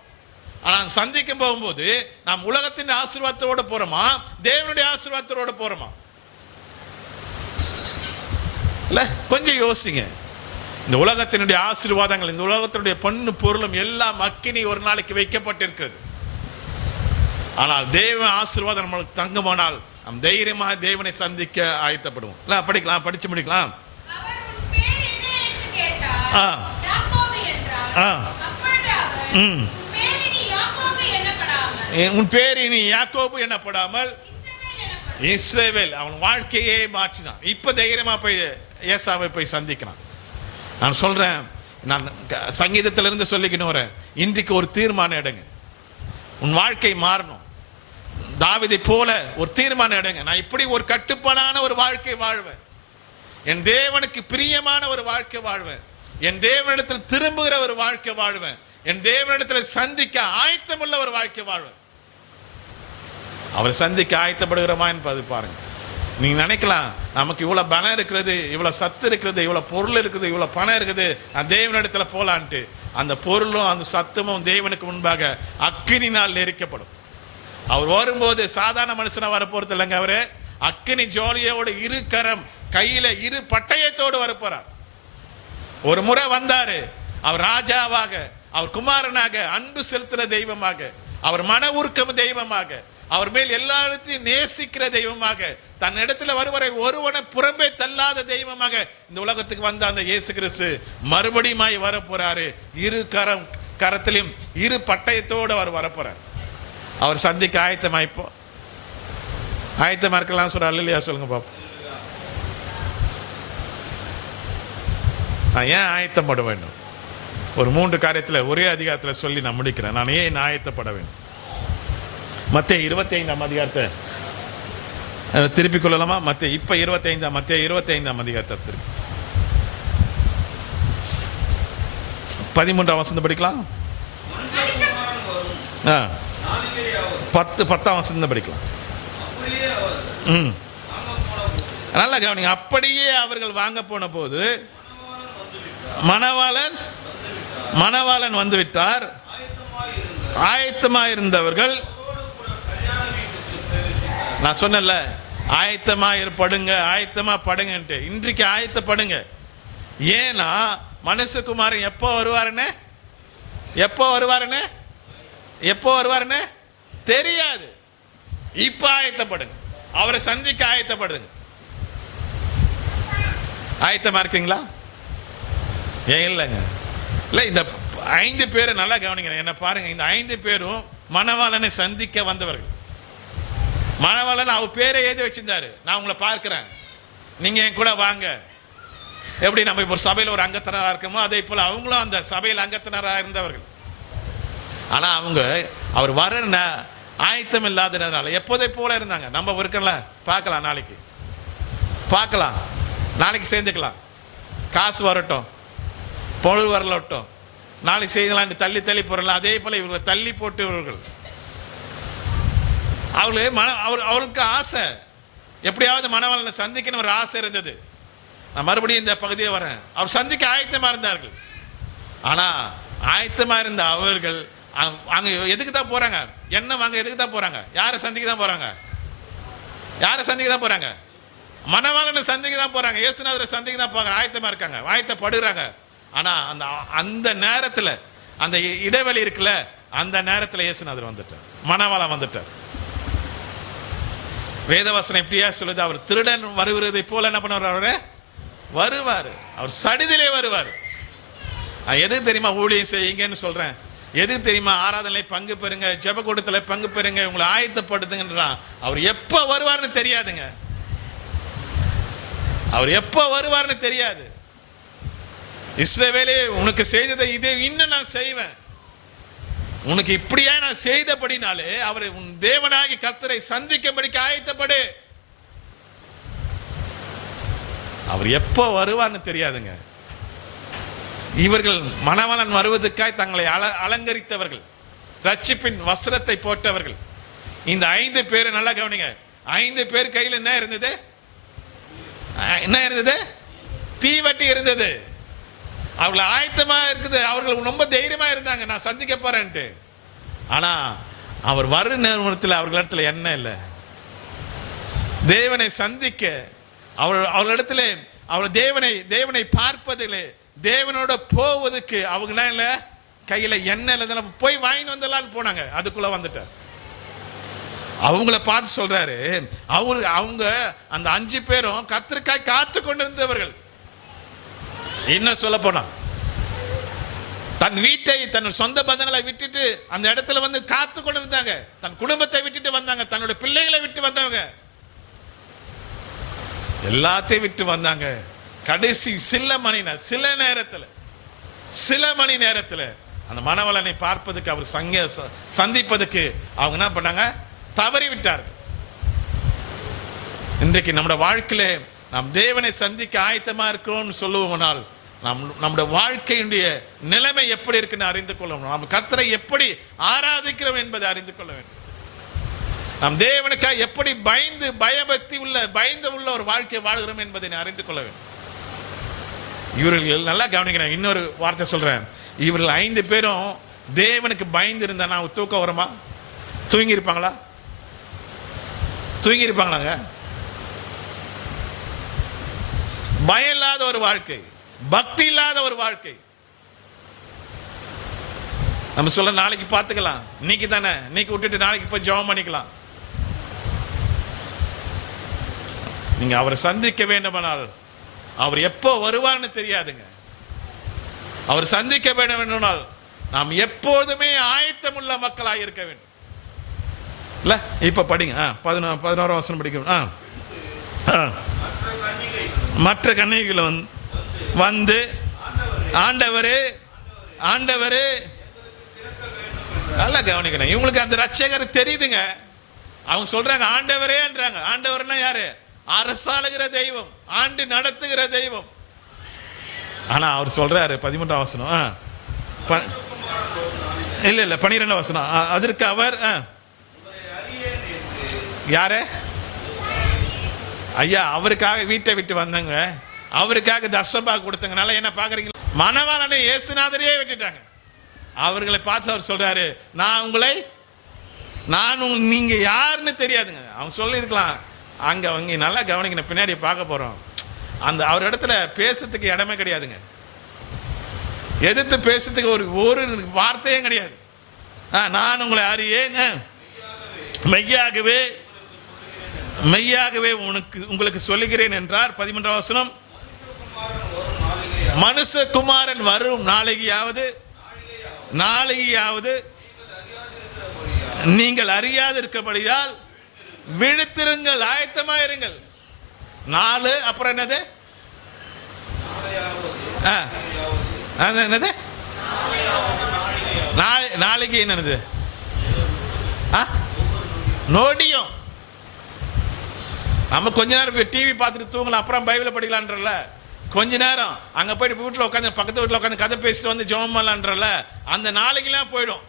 ஆனால் சந்திக்கும் போகும்போது நாம் உலகத்தின் ஆசீர்வாதத்தோடு போறோமா, தேவனுடைய ஆசீர்வாதத்தோடு போறோமா? இல்ல, கொஞ்சம் யோசிங்க. இந்த உலகத்தினுடைய ஆசீர்வாதங்கள், இந்த உலகத்தினுடைய பொண்ணு பொருளும் எல்லாம் அக்கினி ஒரு நாளைக்கு வைக்கப்பட்டிருக்கிறது. ஆனால் தேவ ஆசீர்வாதம் நம்மளுக்கு தங்குமானால் நம் தைரியமாக தேவனை சந்திக்க ஆயத்தப்படுவோம். இல்ல, படிக்கலாம், படிச்சு முடிக்கலாம். உன் பேர் இனி யாக்கோபு என்னப்படாமல் இஸ்ரவேல். அவன் வாழ்க்கையே மாற்றினான். இப்ப தைரியமா போய் ஏசாவை போய் சந்திக்கிறான். நான் சொல்றேன், நான் சங்கீதத்திலிருந்து சொல்லிக்கணும் வரேன், இன்றைக்கு ஒரு தீர்மானம் எடுங்க. உன் வாழ்க்கை மாறணும். தாவீதை போல ஒரு தீர்மானம் எடுங்க. நான் இப்படி ஒரு கட்டுப்பாடான ஒரு வாழ்க்கை வாழ்வேன், என் தேவனுக்கு பிரியமான ஒரு வாழ்க்கை வாழ்வேன், என் தேவனிடத்தில் திரும்புகிற ஒரு வாழ்க்கை வாழ்வேன், என் தேவனிடத்தில் சந்திக்க ஆயத்தமுள்ள ஒரு வாழ்க்கை வாழ்வேன். அவரை சந்திக்க ஆயத்தப்படுகிறோமா என்பது பாருங்க. நீங்க நினைக்கலாம், நமக்கு இவ்வளவு பலம் இருக்கிறது, இவ்வளவு சத்து இருக்கிறது, இவ்வளவு பொருள் இருக்குது, இவ்வளவு பணம் இருக்குது, நான் தேவனிடத்துல போலான்ட்டு. அந்த பொருளும் அந்த சத்தமும் தேவனுக்கு முன்பாக அக்கினினால் நெரிக்கப்படும். அவர் வரும்போது சாதாரண மனுஷனா வரப்போறது இல்லைங்க. அவரு அக்கினி ஜோலியோடு இரு கரம் கையில இரு பட்டயத்தோடு வரப்போறார். ஒரு முறை வந்தாரு, அவர் ராஜாவாக, அவர் குமாரனாக, அன்பு செலுத்துற தெய்வமாக, அவர் மன உருக்கம் தெய்வமாக, அவர் மேல் எல்லாத்தையும் நேசிக்கிற தெய்வமாக, தன் இடத்துல வருவரை ஒருவனை புறம்பே தள்ளாத தெய்வமாக இந்த உலகத்துக்கு வந்த அந்த இயேசு கிறிஸ்து மறுபடியுமாய் வரப்போறாரு. இரு கரத்திலும் இரு பட்டயத்தோடு அவர் வரப்போறார். அவர் சந்திக்க ஆயத்தமாய்ப்போ, ஆயத்தமா இருக்கலாம் சொல்ற அல்லையா? சொல்லுங்க பாப்போம். நான் ஏன் ஆயத்தப்பட வேண்டும்? ஒரு 3 காரியத்தில் ஒரே அதிகாரத்தில் சொல்லி நான் முடிக்கிறேன். நான் ஏன் ஆயத்தப்பட வேண்டும்? மத்தேயு 25ஆம் அதிகாரத்தை திருப்பிக் கொள்ளலாமா? மத்தேயு 25ஆம் அதிகாரத்தை திருப்பி 13ஆம் வசனம் படிக்கலாம். 10ஆம் வசனம் படிக்கலாம். நல்லா கவனிங்க. அப்படியே அவர்கள் வாங்க போன போது மணவாளன் வந்துவிட்டார். ஆயத்தமாயிருந்தவர்கள், நான் சொன்னல ஆயத்தமாயிருப்படுங்க, ஆயத்தமா படுங்கன்ட்டு. இன்றைக்கு ஆயத்தப்படுங்க. ஏன்னா மனுஷகுமாரன் எப்போ வருவாருன்னு தெரியாது. இப்ப ஆயத்தப்படுங்க, அவரை சந்திக்க ஆயத்தப்படுங்க. ஆயத்தமா இருக்கீங்களா? ஏன் இல்லைங்க? இல்லை, இந்த 5 பேரை நல்லா கவனிக்கிறேன். என்ன பாருங்க, இந்த 5 பேரும் மணவாளனை சந்திக்க வந்தவர்கள். மணவாளன் அவர் பேரை எழுதி வச்சிருந்தாரு. நான் உங்களை பார்க்கிறேன், நீங்க என் கூட வாங்க. எப்படி நம்ம இப்போ சபையில் ஒரு அங்கத்தினராக இருக்கமோ அதே போல அவங்களும் அந்த சபையில் அங்கத்தினராக இருந்தவர்கள். ஆனா அவர் வர ஆயத்தம் இல்லாததுனால எப்போதை போல இருந்தாங்க. நம்ம இருக்கல, பார்க்கலாம், நாளைக்கு சேர்ந்துக்கலாம், காசு வரட்டும், பொழுது வரலட்டும், நாளைக்கு செய்யலாம், தள்ளி போறல. அதே போல இவர்களை தள்ளி போட்டவர்கள். அவளுக்கு ஆசை, எப்படியாவது மணவாளனை சந்திக்கணும் ஒரு ஆசை இருந்தது. நான் மறுபடியும் இந்த பகுதியை வரேன். அவர் சந்திக்க ஆயத்தமா இருந்தார்கள். ஆனா ஆயத்தமா இருந்த அவர்கள் அங்க எதுக்கு தான் போறாங்க? என்ன வாங்க எதுக்கு தான் போறாங்க? யாரை சந்திக்க தான் போறாங்க? மணவாளனை சந்திக்க தான் போறாங்க. இயேசுநாதரை சந்திக்க தான் போறாங்க. ஆயத்தமா இருக்காங்க, ஆயத்தப்படுறாங்க. ஆனா அந்த நேரத்துல, அந்த இடைவெளி இருக்குல்ல, அந்த நேரத்துல இயேசுநாதர் வந்துட்டார், மணவாளன் வந்துட்டார். வேதவசனம் எப்படியா சொல்லுது? அவர் திருடன் வருவதை போல என்ன பண்ணுவார்? வருவார். அவர் சடிதிலே வருவார். எதுக்கு தெரியுமா ஊழியம் செய்யுங்கன்னு சொல்றேன்? எதுக்கு தெரியுமா? ஆராதனை பங்கு பெறுங்க, ஜெப கூட்டத்துல பங்கு பெறுங்க, உங்களை ஆயத்தப்படுத்துங்கன்றான். அவர் எப்ப வருவார்னு தெரியாதுங்க. அவர் எப்ப வருவார்னு தெரியாது. இஸ்ரவேலே, உனக்கு செய்ததை இதே இன்னும் நான் செய்வேன், உனக்கு இப்படியா நான் செய்தபடினாலே அவரை உன் தேவனாகி கர்த்தரை சந்திக்கும்படிக்கு ஆயத்தப்படு. அவர் எப்போ வருவார்னு தெரியாதுங்க. இவர்கள் மணவாளன் வருவதற்காய் தங்களை அலங்கரித்தவர்கள், ரட்சிப்பின் வஸ்திரத்தை போட்டவர்கள். இந்த 5 பேர் நல்லா கவனிங்க. 5 பேர் கையில் என்ன இருந்தது? தீவட்டி இருந்தது. அவர்கள் ஆயத்தமா இருக்குது. அவர்கள் ரொம்ப தைரியமா இருந்தாங்க, நான் சந்திக்க போறேன்ட்டு. ஆனா அவர் வரும் நேரத்தில் அவர்களிடத்துல என்ன இல்லை? தேவனை சந்திக்க அவர்களிடத்துல அவர் தேவனை பார்ப்பதில்லை, தேவனோட போவதுக்கு அவங்க இல்ல, கையில எண்ணெய் இல்லை, போய் வாங்கி வந்தலான்னு போனாங்க. அதுக்குள்ள வந்துட்டார். அவங்கள பார்த்து சொல்றாரு, அவங்க அந்த 5 பேரும் கர்த்தருக்காய் காத்து கொண்டிருந்தவர்கள். இன்னும் சொல்ல போனா தன் வீட்டை, தன் சொந்த பந்தங்களை விட்டுட்டு அந்த இடத்துல வந்து காத்து கொண்டிருந்தாங்க. தன் குடும்பத்தை விட்டுட்டு வந்தாங்க, தன்னுடைய பிள்ளைகளை விட்டு வந்தவங்க, எல்லாத்தையும் விட்டு வந்தாங்க. கடைசி சில மணி நேரத்தில் அந்த மணவாளனை பார்ப்பதுக்கு, அவர் சந்திப்பதுக்கு அவங்க என்ன பண்ணாங்க? தவறி விட்டார்கள். இன்றைக்கு நம்முடைய வாழ்க்கையில நாம் தேவனை சந்திக்க ஆயத்தமா இருக்கிறோம்னு சொல்லுவோம்னால், நம்முடைய வாழ்க்கையுடைய நிலைமை எப்படி இருக்குன்னு அறிந்து கொள்ளணும். நாம் கர்த்தரை எப்படி ஆராதிக்கிறோம் என்பதை அறிந்து கொள்ள வேண்டும். நாம் தேவனுக்காக எப்படி பயந்து உள்ள ஒரு வாழ்க்கை வாழ்கிறோம் என்பதை அறிந்து கொள்ள வேண்டும். இவர்கள் நல்லா கவனிக்கிறேன். இன்னொரு வார்த்தை சொல்றேன். இவர்கள் 5 பேரும் தேவனுக்கு பயந்து இருந்தா தூக்கம் வருமா? தூங்கி இருப்பாங்களாங்க? பயம் இல்லாத ஒரு வாழ்க்கை, பக்தி இல்லாத ஒரு வாழ்க்கை. நம்ம சொல்ல நாளைக்கு பார்த்துக்கலாம், இன்னைக்கு தானே, இன்னைக்கு விட்டுட்டு நாளைக்கு போய் ஜெபம் பண்ணிக்கலாம். நீங்க அவரை சந்திக்க வேண்டுமானால் அவர் எப்போ வருவார்னு தெரியாதுங்க. அவர் சந்திக்க வேண்டுமானால் நாம் எப்போதுமே ஆயத்தமுள்ள மக்களாக இருக்க வேண்டும். இல்ல இப்ப படிங்க. 11 வசனம் படிக்கணும். மற்ற கன்னிகைகள் வந்து ஆண்டவரே நல்லா கவனிக்கணும். இவங்களுக்கு அந்த ரட்சகர் தெரியுதுங்க. அவங்க சொல்றாங்க ஆண்டவரேன்றாங்க. ஆண்டவர்னா யாரு? அரசாளுகிற தெய்வம், ஆண்டு நடத்துகிற தெய்வம். ஆனா அவர் சொல்றாரு 13 வசனம், இல்ல 12 வசனம், அதற்கு அவர் யாரு? ஐயா அவருக்காக வீட்டை விட்டு வந்தங்க, அவருக்காக தசமாக கொடுத்தங்கனால என்ன பார்க்குறீங்க? மணவாளனை இயேசுநாதரையே விட்டுட்டாங்க. அவர்களை பார்த்து அவர் சொல்றாரு, நீங்க யாருன்னு தெரியாதுங்க. அவன் சொல்லியிருக்கலாம். அங்க நல்லா கவனிக்கணும், பின்னாடி பார்க்க போறோம். அந்த அவர் இடத்துல பேசுறதுக்கு இடமே கிடையாதுங்க. எதிர்த்து பேசுறதுக்கு ஒரு வார்த்தையும் கிடையாது. நான் உங்களை அறியேன், மெய்யாகவே உங்களுக்கு சொல்லுகிறேன் என்றார். 13ஆம் வசனம், மனுஷகுமாரன் வரும் நாளையாவது நீங்கள் அறியாது இருக்கபடியால் விழித்திருங்கள், ஆயத்தமாயிருங்கள். 4 அப்புறம் என்னது? என்னது? நாளைக்கு என்னது? நோடியும். நம்ம கொஞ்ச நேரம் டிவி பார்த்துட்டு தூங்கலாம், அப்புறம் பைபிளை படிக்கலான்றல. கொஞ்ச நேரம் அங்கே போயிட்டு வீட்டில் உட்காந்து, பக்கத்து வீட்டில் உட்காந்து கதை பேசிட்டு வந்து ஜெபம் பண்ணலான்றல. அந்த நாளைக்கெல்லாம் போயிடும்.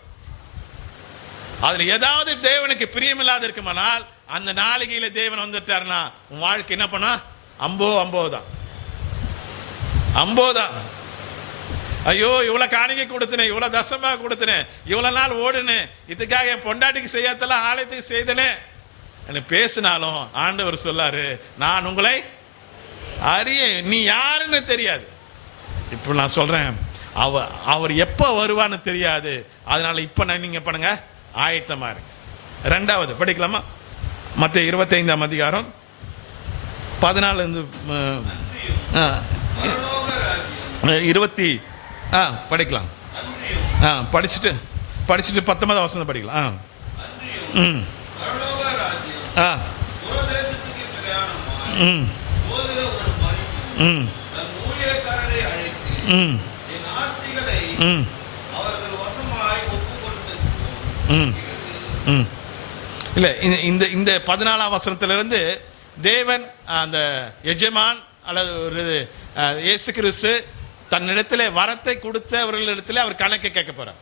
அதில் ஏதாவது தேவனுக்கு பிரியமில்லாத இருக்குமானால் அந்த நாளிகையில தேவன் வந்துட்டாருன்னா உன் வாழ்க்கை என்ன பண்ணா? அம்போ தான். ஐயோ இவ்வளவு காணிக்கை கொடுத்தனேன், இவ்வளவு தசமாக கொடுத்தனேன், இவ்வளவு நாள் ஓடுனேன், இதுக்காக என் பொண்டாட்டிக்கு செய்யாதெல்லாம் ஆலயத்துக்கு செய்தனே எனக்கு பேசினாலும் ஆண்டவர் சொல்லாரு, நான் உங்களை அறிய, நீ யாருன்னு தெரியாது. இப்போ நான் சொல்றேன், அவர் எப்போ வருவான்னு தெரியாது. அதனால இப்ப நீங்க பண்ணுங்க, ஆயத்தமா இருக்கு. 2வது படிக்கலாமா? மத்தேயு 25ஆம் அதிகாரம் 14 20 படிக்கலாம். படிச்சுட்டு 19ஆம் வசனம் படிக்கலாம். இல்லை, இந்த 14ஆம் வசனத்திலிருந்து தேவன் அந்த எஜமான் அல்லது ஒரு இயேசு கிறிஸ்து தன்னிடத்தில் வரத்தை கொடுத்தவர்களிடத்தில் அவர் கணக்கு கேட்க போறார்.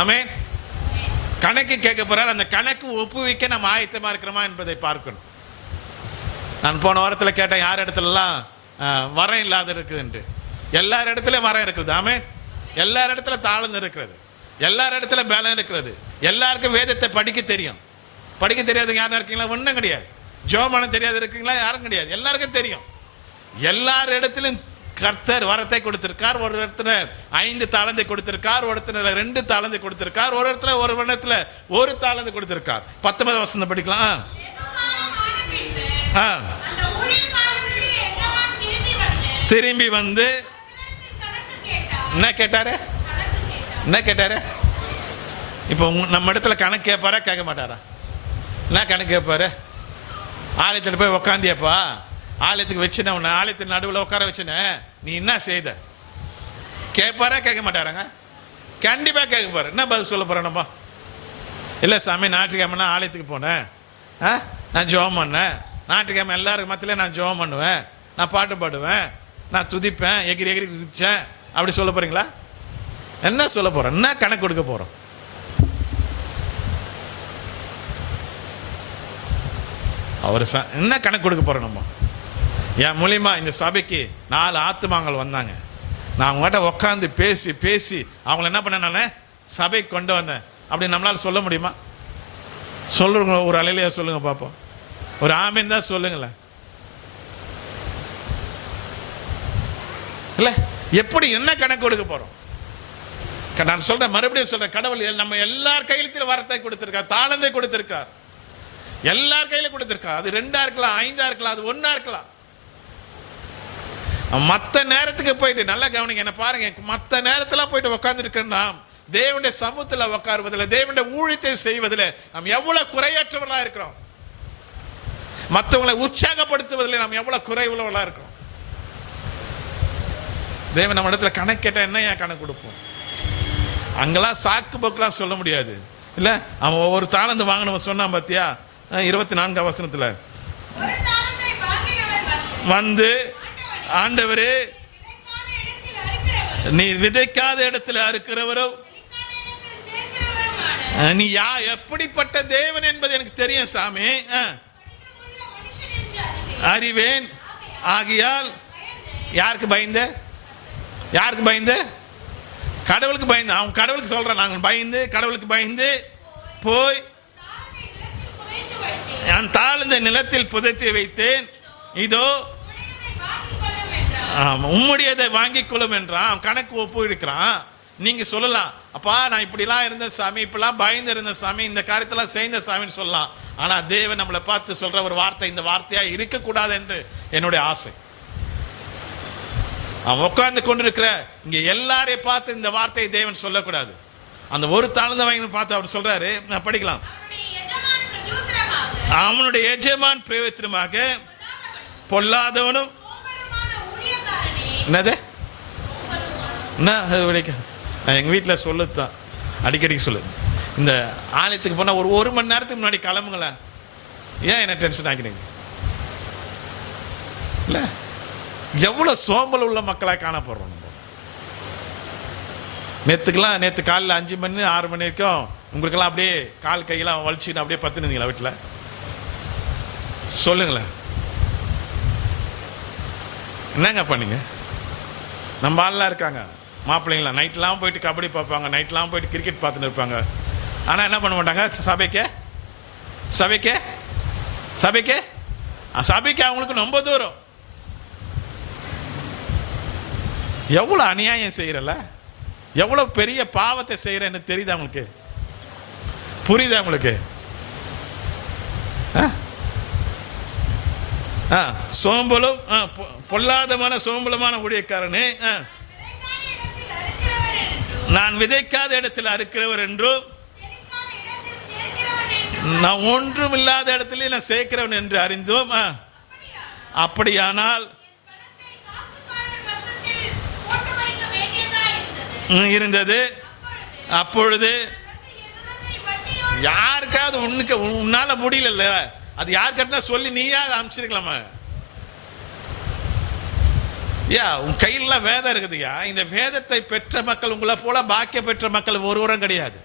ஆமென். கணக்கு கேட்க போறார். அந்த கணக்கு ஒப்புவிக்க நம்ம ஆயத்தமா இருக்கிறோமா என்பதை பார்க்கணும். நான் போன வாரத்தில் கேட்டேன், யார் இடத்துலலாம் வரம் இல்லாத இருக்குதுன்ட்டு. எல்லார் இடத்துலையும் வரம் இருக்குது. ஆமென். எல்லார் இடத்துல தாழ்ந்து இருக்கிறது, எல்லார் இடத்துல பலம் இருக்கிறது. எல்லாருக்கும் வேதத்தை படிக்க தெரியும். படிக்க தெரியாது யாரும் இருக்கீங்களா? ஒன்றும் கிடையாது. ஜோமான தெரியாது இருக்கீங்களா? யாரும் கிடையாது. எல்லாருக்கும் தெரியும். எல்லார் இடத்திலும் கர்த்தர் வரத்தை கொடுத்திருக்கார். ஒரு இடத்துல 5 தாளந்தை கொடுத்திருக்கார், ஒரு இடத்துல 2 தாளந்தை கொடுத்திருக்கார், ஒரு இடத்துல ஒரு வருடத்துல 1 தாளந்தை கொடுத்திருக்கார். 19ஆம் வசனம் படிக்கலாம். திரும்பி வந்து என்ன கேட்டாரு? இப்போ நம்ம இடத்துல கணக்கு கேட்பாரா கேட்க மாட்டாரா? என்ன கணக்கு கேட்பாரு? ஆலயத்தில் போய் உக்காந்தியப்பா, ஆலயத்துக்கு வச்சுன உன்னை ஆலயத்தின் நடுவில் உட்கார வச்சுன, நீ என்ன செய்த கேட்பாரா கேட்க மாட்டாராங்க? கண்டிப்பாக கேட்க போற. என்ன பதில் சொல்ல போறேன் நம்ம? இல்லை சாமி, ஞாயிற்றுக்கிழமைனா ஆலயத்துக்கு போனேன், நான் ஜெபம் பண்ணேன், ஞாயிற்றுக்கிழமை எல்லாருக்கும் மத்தியில நான் ஜெபம் பண்ணுவேன், நான் பாட்டு பாடுவேன், நான் துதிப்பேன், எகிரி குதிச்சேன், அப்படி சொல்ல போறீங்களா? என்ன சொல்ல போறோம்? என்ன கணக்கு கொடுக்க போறோம்? அவர் என்ன கணக்கு கொடுக்க போறோம் நம்ம? என் மூலியமா இந்த சபைக்கு 4 ஆத்துமாங்கள் வந்தாங்க. நான் அவங்ககிட்ட உட்காந்து பேசி அவங்கள என்ன பண்ண, நான் சபைக்கு கொண்டு வந்தேன். அப்படி நம்மளால சொல்ல முடியுமா? சொல்லுங்க, ஒரு அலையிலையா சொல்லுங்க பார்ப்போம். ஒரு ஆமீன் தான் சொல்லுங்களேன். இல்ல, எப்படி என்ன கணக்கு கொடுக்க போறோம்? நான் சொல்றேன், மறுபடியும் சொல்றேன், கடவுள் நம்ம எல்லார் கையிலும் வரத்தை கொடுத்திருக்கார், தாளந்தை கொடுத்திருக்கார், எல்லார் கையில கொடுத்திருக்கார். அது 2ஆ இருக்கலாம், 5ஆ இருக்கலாம், அது 1ஆ இருக்கலாம். மற்ற நேரத்துக்கு போயிட்டு நல்லா கவனிங்க, என்ன பாருங்க, மற்ற நேரத்துல போயிட்டு உட்கார்ந்து இருக்கா, தேவனுடைய சமூகத்தில் உட்காருவதில், தேவனுடைய ஊழியத்தை செய்வதில் நாம் எவ்வளவு குறையற்றவர்களா இருக்கிறோம். மற்றவங்களை உற்சாகப்படுத்துவதில் நாம் எவ்வளவு குறைவுள்ளவர்களா இருக்கிறோம். தேவன் நம்ம இடத்துல கணக்கு கேட்டா என்ன ஏன் கணக்கு கொடுப்போம்? அங்கெல்லாம் சாக்கு போக்கெல்லாம் சொல்ல முடியாது. இல்ல, அவன் ஒவ்வொரு தாளந்து வாங்கினவன் சொன்னான் பாத்தியா, 24ஆம் வசனத்துல வந்து, ஆண்டவரே நீ விதைக்காத இடத்துல அறுக்கிறவரும், நீ எப்படிப்பட்ட தேவன் என்பது எனக்கு தெரியும் சாமி. அறிவேன். ஆகியால் யாருக்கு பயந்து? யாருக்கு பயந்து? கடவுளுக்கு பயந்து. அவன் கடவுளுக்கு சொல்றான், நாங்கள் பயந்து கடவுளுக்கு பயந்து போய் நான் தாழ்ந்த நிலத்தில் புதைத்து வைத்தேன், இதோ உம்முடையதை வாங்கிக் கொள்ளும் என்றான். அவன் கணக்கு ஒப்பு இருக்கிறான். நீங்க சொல்லலாம், அப்பா நான் இப்படிலாம் இருந்த சாமி, இப்படிலாம் பயந்து இருந்த சாமி, இந்த காரியத்தெல்லாம் செய்த சாமின்னு சொல்லலாம். ஆனா தேவன் நம்மளை பார்த்து சொல்ற ஒரு வார்த்தை இந்த வார்த்தையா இருக்கக்கூடாது என்று என்னுடைய ஆசை. அவன் உட்கார்ந்து கொண்டிருக்கிற இங்க எல்லாரையும் பார்த்து இந்த வார்த்தையை தேவன் சொல்லக்கூடாது. அந்த ஒரு தாழ்ந்தவன் பார்த்து அவர் சொல்றாரு, நான் படிக்கலாம். அவனுடைய எஜமான் பிரயோஜனமாக பொல்லாதவனும் என்னது நான் எங்கள் வீட்டில் சொல்லுதான் அடிக்கடி சொல்லுது. இந்த ஆலயத்துக்கு போனால் ஒரு மணி நேரத்துக்கு முன்னாடி கிளம்புங்களேன். ஏன் என்ன டென்ஷன் ஆக்கினீங்க? இல்லை, எவ்வளோ சோம்பல் உள்ள மக்களாக காணப்படுறோம் நம்ம. நேற்று காலையில் 5 மணி 6 மணி வரைக்கும் உங்களுக்கெல்லாம் அப்படியே கால் கையெல்லாம் வலிச்சுன்னு அப்படியே பத்துனீங்களா வீட்டில்? சொல்லுங்களேன், என்னங்க பண்ணீங்க? நம்ம ஆள்லாம் இருக்காங்க, மாப்பிள்ளைங்களாம் நைட்லாம் போயிட்டு கபடி பார்ப்பாங்க, நைட்லாம் போயிட்டு கிரிக்கெட் பார்த்துட்டு இருப்பாங்க. ஆனால் என்ன பண்ண மாட்டாங்க? சபைக்கு சபைக்கு சபைக்கு சபைக்கு அவங்களுக்கு ரொம்ப தூரம். எவ்வளோ அநியாயம் செய்யறல, எவ்வளோ பெரிய பாவத்தை செய்யறேன்னு தெரியுதா உங்களுக்கு? புரியுதா உங்களுக்கு? சோம்பலும் பொல்லாதமான சோம்பலமான ஊழியக்காரனே, நான் விதைக்காத இடத்தில் அறுக்கிறவர் என்றும் நான் ஒன்றும் இல்லாத இடத்துல நான் சேர்க்கிறவன் என்று அறிந்தோம். அப்படியானால் இருந்தது. அப்பொழுது யாருக்காவது உன்னால முடியல, அது யார் கட்டினா சொல்லி நீயா அனுப்பிச்சிருக்கலாமா? உன் கையில வேதம் இருக்குதுயா. இந்த வேதத்தை பெற்ற மக்கள் உங்களை போல பாக்கிய பெற்ற மக்கள் ஒருவரும் கிடையாது.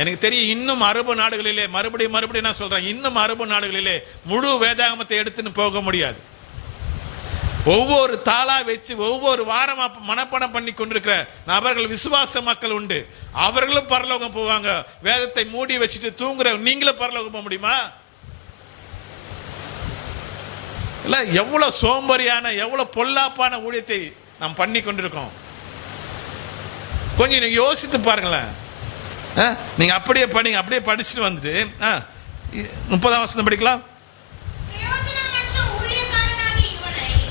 எனக்கு தெரியும், இன்னும் அரபு நாடுகளிலே மறுபடியும் நான் சொல்றேன், இன்னும் அரபு நாடுகளிலே முழு வேதாகமத்தை எடுத்துன்னு போக முடியாது. ஒவ்வொரு தாளா வச்சு ஒவ்வொரு வாரம் மனப்பாடம் பண்ணி கொண்டிருக்கிற நபர்கள் விசுவாச மக்கள் உண்டு. அவர்களும் பரலோகம் போவாங்க. வேதத்தை மூடி வச்சுட்டு தூங்குற நீங்களும் பரலோகம் போக முடியுமா? இல்ல, எவ்வளவு சோம்பரியான எவ்வளவு பொல்லாப்பான ஊழியத்தை நாம் பண்ணி கொண்டிருக்கோம். கொஞ்சம் நீங்க யோசித்து பாருங்களேன். நீங்க அப்படியே படிங்க, அப்படியே படிச்சுட்டு வந்துட்டு 30ஆம் வசனம் படிக்கலாம்.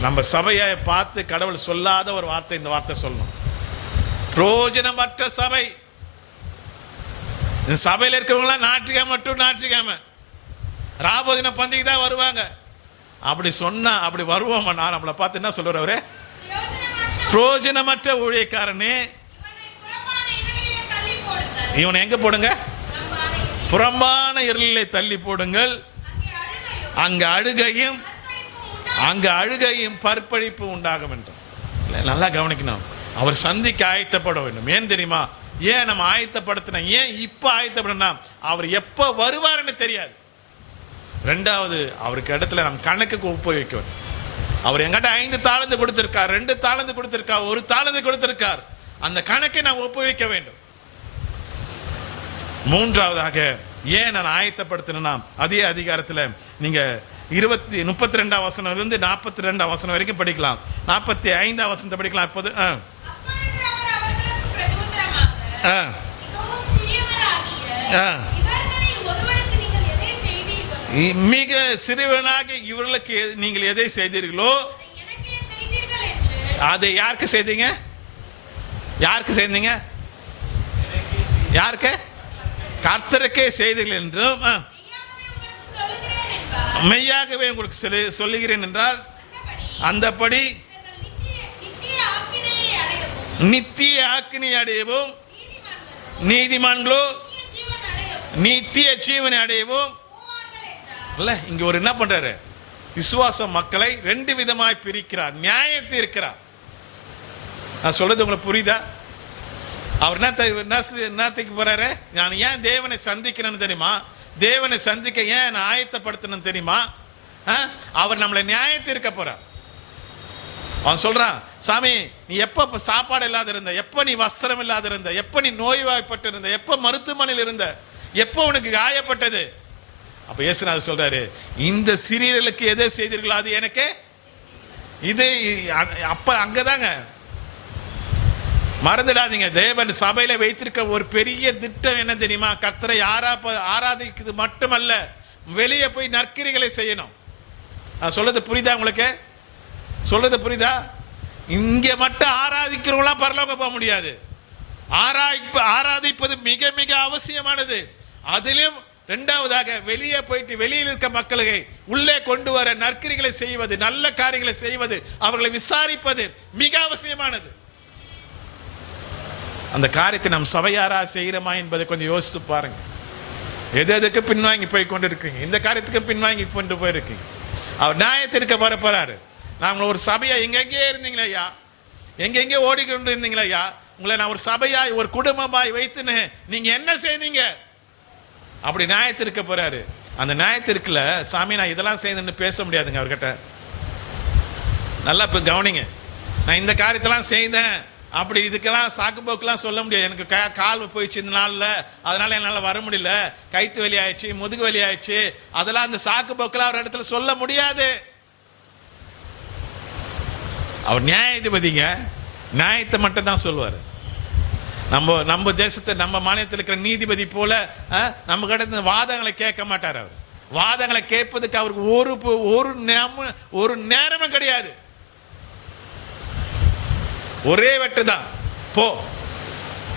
நம்ம சபையை பார்த்து கடவுள் சொல்லாத ஒரு வார்த்தை இந்த வார்த்தை சொல்லணும். பிரயோஜனமற்ற சபை. இந்த சபையில் இருக்கிறவங்களாம் ஞாயிற்றுக்கிழமை ராபோதின பந்திக்கு தான் வருவாங்க. அப்படி சொன்னா அப்படி வருவோம். நான் நம்மளை பார்த்து என்ன சொல்லுவார் அவரே? பிரயோஜனமற்ற ஊழியக்காரனே, இவனை எங்க போடுங்க? புறம்பான இருளிலே தள்ளி போடுங்கள். அங்க அழுகையும் பற்பழிப்பு உண்டாகும் என்று. நல்லா கவனிக்கணும். அவர் சந்திக்க ஆயத்தப்பட வேண்டும். ஏன் தெரியுமா? ஏன் நம்ம ஆயத்தப்படுத்தின? ஏன் இப்ப ஆயத்தப்படணும்? அவர் எப்ப வருவாருன்னு தெரியாது. ரெண்டாவது, அவருக்கு இடத்துல நம்ம கணக்குக்கு ஒப்பு வைக்க வேண்டும். அவர் எங்கிட்ட 5 தாளந்து கொடுத்திருக்கார், 2 தாளந்து கொடுத்திருக்கார், 1 தாளந்து கொடுத்திருக்கார். அந்த கணக்கை நான் ஒப்பு வைக்க வேண்டும். மூன்றாவதாக, ஏன் நான் ஆயத்தப்படுத்தினா, அதே அதிகாரத்தில் நீங்க 32ஆம் வசனம் இருந்து 42ஆம் வசனம் வரைக்கும் படிக்கலாம். 45ஆம் வசனத்தை படிக்கலாம். இப்போது மிக சிறுவனாக இவர்களுக்கு நீங்கள் எதை செய்தீர்களோ அதை யாருக்கு செய்தீங்க? யாருக்கு செய்தீங்க? யாருக்கு? கர்த்தருக்கே செய்தீர்கள் என்றும் மெய்யாகவே உங்களுக்கு சொல்லுகிறேன் என்றால் அந்தபடி நித்திய ஆக்கினை அடையவும் நீதிமான்களோ நித்திய ஜீவனை அடையவும். இல்ல, இங்க ஒரு என்ன பண்றாரு? விசுவாச மக்களை 2 விதமாய் பிரிக்கிறார், நியாயத்தை இருக்கிறார். நான் சொல்றது உங்களுக்கு புரியுதா? அவர் என்னத்துக்கு போறாரு? நான் ஏன் தேவனை சந்திக்கிறேன்னு தெரியுமா? தேவனை சந்திக்க ஏன் நான் ஆயத்தப்படுத்தணும் தெரியுமா? அவர் நம்மளை நியாயத்தீர்க்க போறார். அவன் சொல்றான், சாமி நீ எப்ப சாப்பாடு இல்லாத இருந்த, எப்ப நீ வஸ்திரம் இல்லாத இருந்த, எப்ப நீ நோய்வாய்ப்பட்டு இருந்த, எப்ப மருத்துவமனையில் இருந்த, எப்ப உனக்கு காயப்பட்டது. அப்ப இயேசுநாதர் சொல்றாரு, இந்த சிறியர்களுக்கு எதை செய்தீர்களோ அது எனக்கு இது. அப்ப அங்கதாங்க மறந்துடாதீங்க, தேவன் சபையில வைத்திருக்க ஒரு பெரிய திட்டம் என்ன தெரியுமா? கர்த்தரை ஆராதிக்கிறது மட்டுமல்ல, வெளியே போய் நற்கிரிகளை செய்யணும். நான் சொல்றது புரியுதா உங்களுக்கு? சொல்றது புரியுதா? இங்க மட்டும் ஆராதிக்கிறவங்களா பரலோகம் போக முடியாது. ஆராதிப்பது மிக மிக அவசியமானது. அதிலும் இரண்டாவதாக வெளியே போயிட்டு வெளியில் இருக்க மக்களை உள்ளே கொண்டு வர நற்கிரிகளை செய்வது, நல்ல காரியங்களை செய்வது, அவர்களை விசாரிப்பது மிக அவசியமானது. அந்த காரியத்தை நம் சபையாரா செய்கிறோமா என்பதை கொஞ்சம் யோசித்து பாருங்க. எதுக்கு பின்வாங்கி போய் கொண்டு இருக்கீங்க? இந்த காரியத்துக்கு பின்வாங்கி கொண்டு போயிருக்கீங்க. அவர் நியாயத்திற்கு வர போறாரு. நாங்கள் ஒரு சபையா எங்கெங்கே இருந்தீங்களா ஐயா, எங்கெங்கே ஓடிக்கொண்டு இருந்தீங்களா ஐயா, உங்களை நான் ஒரு சபையாய் ஒரு குடும்பமாய் வைத்துன்னு நீங்க என்ன செய்தீங்க? அப்படி நியாயத்திருக்க போறாரு. அந்த நியாயத்திற்குல சாமி நான் இதெல்லாம் செய்தேன்னு பேச முடியாதுங்க அவர்கிட்ட. நல்லா இப்போ கவனிங்க, நான் இந்த காரியத்தெல்லாம் செய்தேன் அப்படி இதுக்கெல்லாம் சாக்கு போக்கெல்லாம் சொல்ல முடியாது. எனக்கு கால் போயிடுச்சு இந்த நாளில், அதனால என்னால் வர முடியல, கைத்து வலி ஆயிடுச்சு, முதுகு வலி ஆயிடுச்சு, அதெல்லாம் அந்த சாக்கு போக்கெல்லாம் ஒரு இடத்துல சொல்ல முடியாது. அவர் நியாயாதிபதிங்க, நியாயத்தை மட்டும் தான் சொல்லுவார். நம்ம தேசத்தை நம்ம மாநிலத்தில் இருக்கிற நீதிபதி போல நம்ம கிட்ட வாதங்களை கேட்க மாட்டார். அவர் வாதங்களை கேட்பதுக்கு அவருக்கு ஒரு நேரமும் கிடையாது. ஒரே வெட்டு தான், போ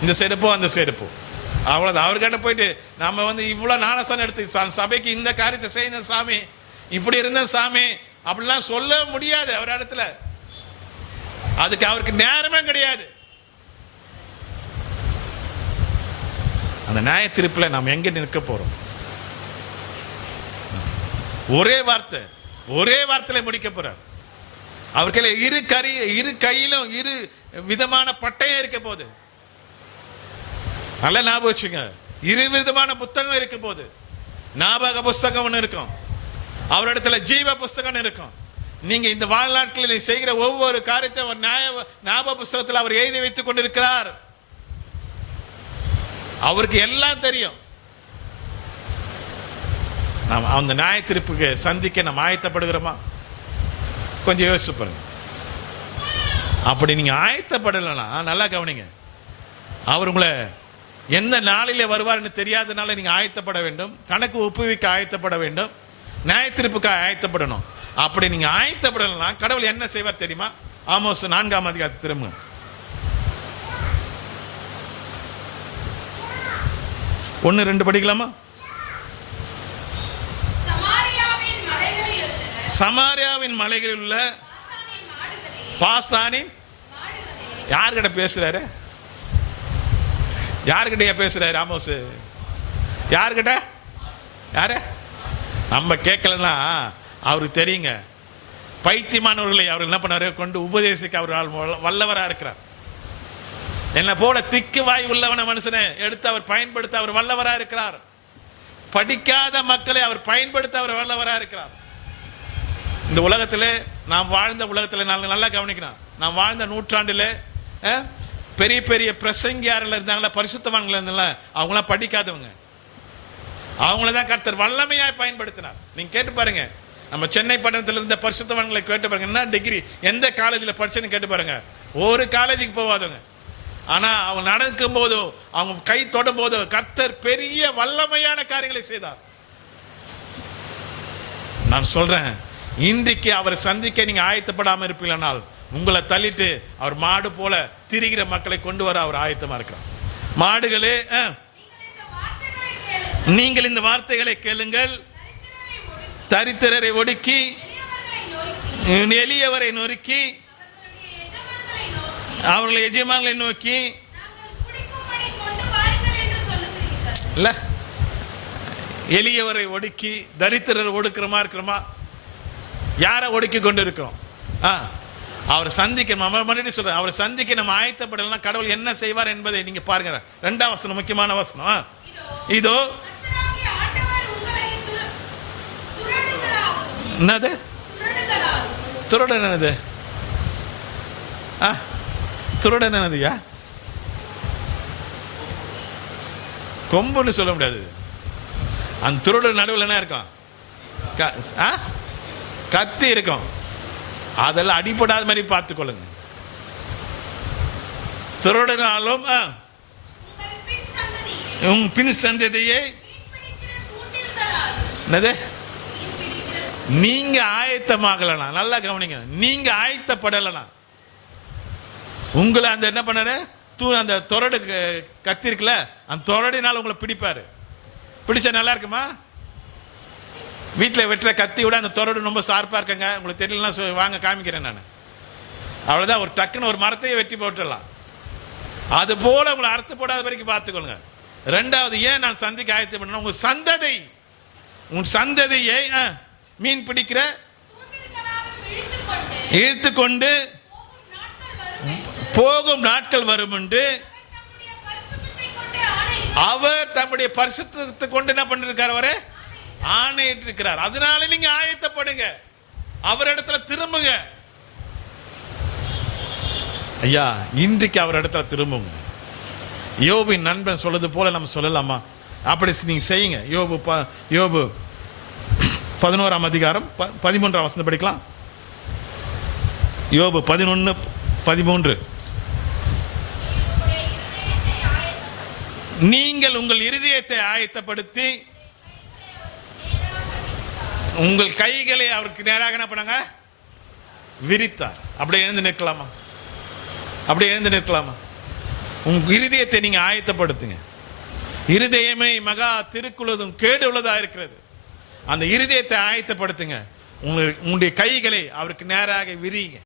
இந்த சைடு போ அந்த சைடு போ, அவ்வளோதான். அவர்கிட்ட போயிட்டு நம்ம இவ்வளோ ஞானஸ்தானம் எடுத்து சபைக்கு இந்த காரியத்தை செய்த சாமி, இப்படி இருந்த சாமி அப்படிலாம் சொல்ல முடியாது அவர் இடத்துல. அதுக்கு அவருக்கு நேரமே கிடையாது. அந்த நியாய தீர்ப்புல நாம் எங்க நிற்க போறோம்? ஒரே வார்த்தையில முடிக்க போறார். அவர்கள இரு கையிலும் இரு விதமான பட்டயம் இருக்க போது. நல்ல ஞாபகம் வச்சுங்க, இரு விதமான புத்தகம் இருக்க போது. ஞாபக புஸ்தகம் ஒன்று இருக்கும், அவரிடத்துல ஜீவ புஸ்தகம் இருக்கும். நீங்க இந்த வாழ்நாட்களில் செய்கிற ஒவ்வொரு காரியத்தை ஞாபக புஸ்தகத்தில் அவர் எழுதி வைத்துக் கொண்டிருக்கிறார். அவருக்கு எல்லாம் தெரியும். நாம் அந்த நியாய தீர்ப்புக்கு சந்திக்க நம்ம ஆயத்தப்படுகிறோமா? கொஞ்சம் யோசிச்சு பாருங்க. அப்படி நீங்க ஆயத்தப்படலைன்னா நல்லா கவனிங்க, அவர் உங்களை எந்த நாளிலே வருவார்னு தெரியாதனால நீங்க ஆயத்தப்பட வேண்டும். கணக்கு ஒப்புவிக்க ஆயத்தப்பட வேண்டும், நியாய தீர்ப்புக்கு ஆயத்தப்படணும். அப்படி நீங்க ஆயத்தப்படலைன்னா கடவுள் என்ன செய்வார் தெரியுமா? ஆமோஸ் 4ஆம் அதிகாரத்தை திரும்ப 1-2 படிக்கலாமா? சமாரியாவின் மலைகளில் உள்ள பாசானின் யார்கிட்ட பேசுறாரு? யார்கிட்டயா பேசுறாரு ஆமோஸ்? யார்கிட்ட? யாரு? நம்ம கேட்கலன்னா அவருக்கு தெரியுங்க. பைத்தியமானவர்களை அவர் என்ன பண்ணாரு கொண்டு உபதேசிக்க அவர் வல்லவராக இருக்கிறார். என்ன போல திக்கு வாய் உள்ளவன மனுஷனை எடுத்து அவர் பயன்படுத்த அவர் வல்லவராக இருக்கிறார். படிக்காத மக்களை அவர் பயன்படுத்த அவர் வல்லவராக இருக்கிறார். இந்த உலகத்தில் நாம் வாழ்ந்த உலகத்தில் நல்லா கவனிக்கணும். நாம் வாழ்ந்த நூற்றாண்டில் பெரிய பெரிய பிரசங்கியாரில் இருந்தாங்களா, பரிசுத்தவான்கள் இருந்தாங்களா, அவங்களாம் படிக்காதவங்க. அவங்கள தான் கர்த்தர் வல்லமையாய் பயன்படுத்தினார். நீங்க கேட்டு பாருங்க, நம்ம சென்னை பட்டணத்தில் இருந்த பரிசுத்தவான்களை கேட்டு பாருங்க, என்ன டிகிரி எந்த காலேஜில் படிச்சுன்னு கேட்டு பாருங்க. ஒரு காலேஜுக்கு போவாதுங்க. ஆனா அவங்க நடக்கும் போதோ அவங்க கை தொடும் போதோ கர்த்தர் பெரிய வல்லமையான காரியங்களை செய்தார். நான் சொல்றேன், இன்றைக்கு அவரை சந்திக்க நீங்க ஆயத்தப்படாம இருப்பீங்களானால் உங்களை தள்ளிட்டு அவர் மாடு போல திரிகிற மக்களை கொண்டு வர அவர் ஆயத்தமா இருக்கிறார். மாடுகளே, நீங்கள் இந்த வார்த்தைகளை கேளுங்கள், தரித்திரரை ஒடுக்கி எளியவரை நொறுக்கி அவர்களை எஜமான்களை நோக்கி இல்ல எளியவரை ஒடுக்கி தரித்திரரை ஒடுக்கிறமா இருக்கிறோமா? யாரை ஒடுக்கி கொண்டு இருக்கிறோம்? அவர் சந்திக்க மறுபடியும் சொல்றேன், அவர் சந்திக்க நம்ம ஆயத்தப்படலாம். கடவுள் என்ன செய்வார் என்பதை நீங்க பாருங்க. 2ஆம் வசனம் முக்கியமான வசனம். இதோ என்னது திருடன்? என்னது திருடன்? என்னதுயா? கொம்புன்னு சொல்ல முடியாது. அந்த திருடன் நடுவில் என்ன இருக்கும்? கத்தி இருக்கும். அதெல்லாம் அடிப்படாத மாதிரி பார்த்துக்கொள்ளுங்க. திருடனாலும் உன் பின் சந்ததியை என்னது நீங்க ஆயத்தமாகலனா, நல்லா கவனிங்க, நீங்க ஆயத்தப்படலனா உங்களை அந்த என்ன பண்ணாரு, அந்த தொரடு கத்தி இருக்குல்ல, அந்த தொரடினால உங்களை பிடிப்பாரு. பிடிச்சா நல்லா இருக்குமா? வீட்டில் வெட்டுற கத்தி விட அந்த தொரடு ரொம்ப ஷார்ப்பாக இருக்குங்க. உங்களுக்கு தெரியலன்னா வாங்க காமிக்கிறேன் நான். அவ்வளோதான், ஒரு டக்குன்னு ஒரு மரத்தையே வெட்டி போட்டுடலாம். அது போல உங்களை அறுத்து போடாத வரைக்கும் பார்த்துக்கொள்ளுங்க. ரெண்டாவது, ஏன் நான் சந்திக்க ஆயத்தம் பண்ண, உங்க சந்ததி, உன் சந்ததியை மீன் பிடிக்கிற இழுத்து கொண்டு போகும் நாட்கள் வரும் என்று அவர் தம்முடைய பரிசுத்தத்தை கொண்டு என்ன பண்ணிருக்கார், அவரு ஆணையிட்டு இருக்கிறார். அதனால நீங்க ஆயத்தப்படுங்க, அவர் இடத்துல திரும்புங்க. ஐயா, இன்றைக்கு அவர் இடத்துல திரும்புங்க. யோபின் நண்பன் சொல்றது போல நம்ம சொல்லலாமா? அப்படி நீங்க செய்யுங்க. யோபு 11ஆம் அதிகாரம் 13ஆம் வசனம் படிக்கலாம். யோபு 11:13. நீங்கள் உங்கள் இருதயத்தை ஆயத்தப்படுத்தி உங்கள் கைகளை அவருக்கு நேராக என்ன பண்ணாங்க, விரித்தார். அப்படியே எழுந்து நிற்கலாமா? அப்படியே எழுந்து நிற்கலாமா? உங்க இருதயத்தை நீங்க ஆயத்தப்படுத்துங்க. இருதயமே மகா திருக்குள்ளதும் கேடு உள்ளதா இருக்கிறது. அந்த இருதயத்தை ஆயத்தப்படுத்துங்க. உங்களுடைய கைகளை அவருக்கு நேராக விரிங்க.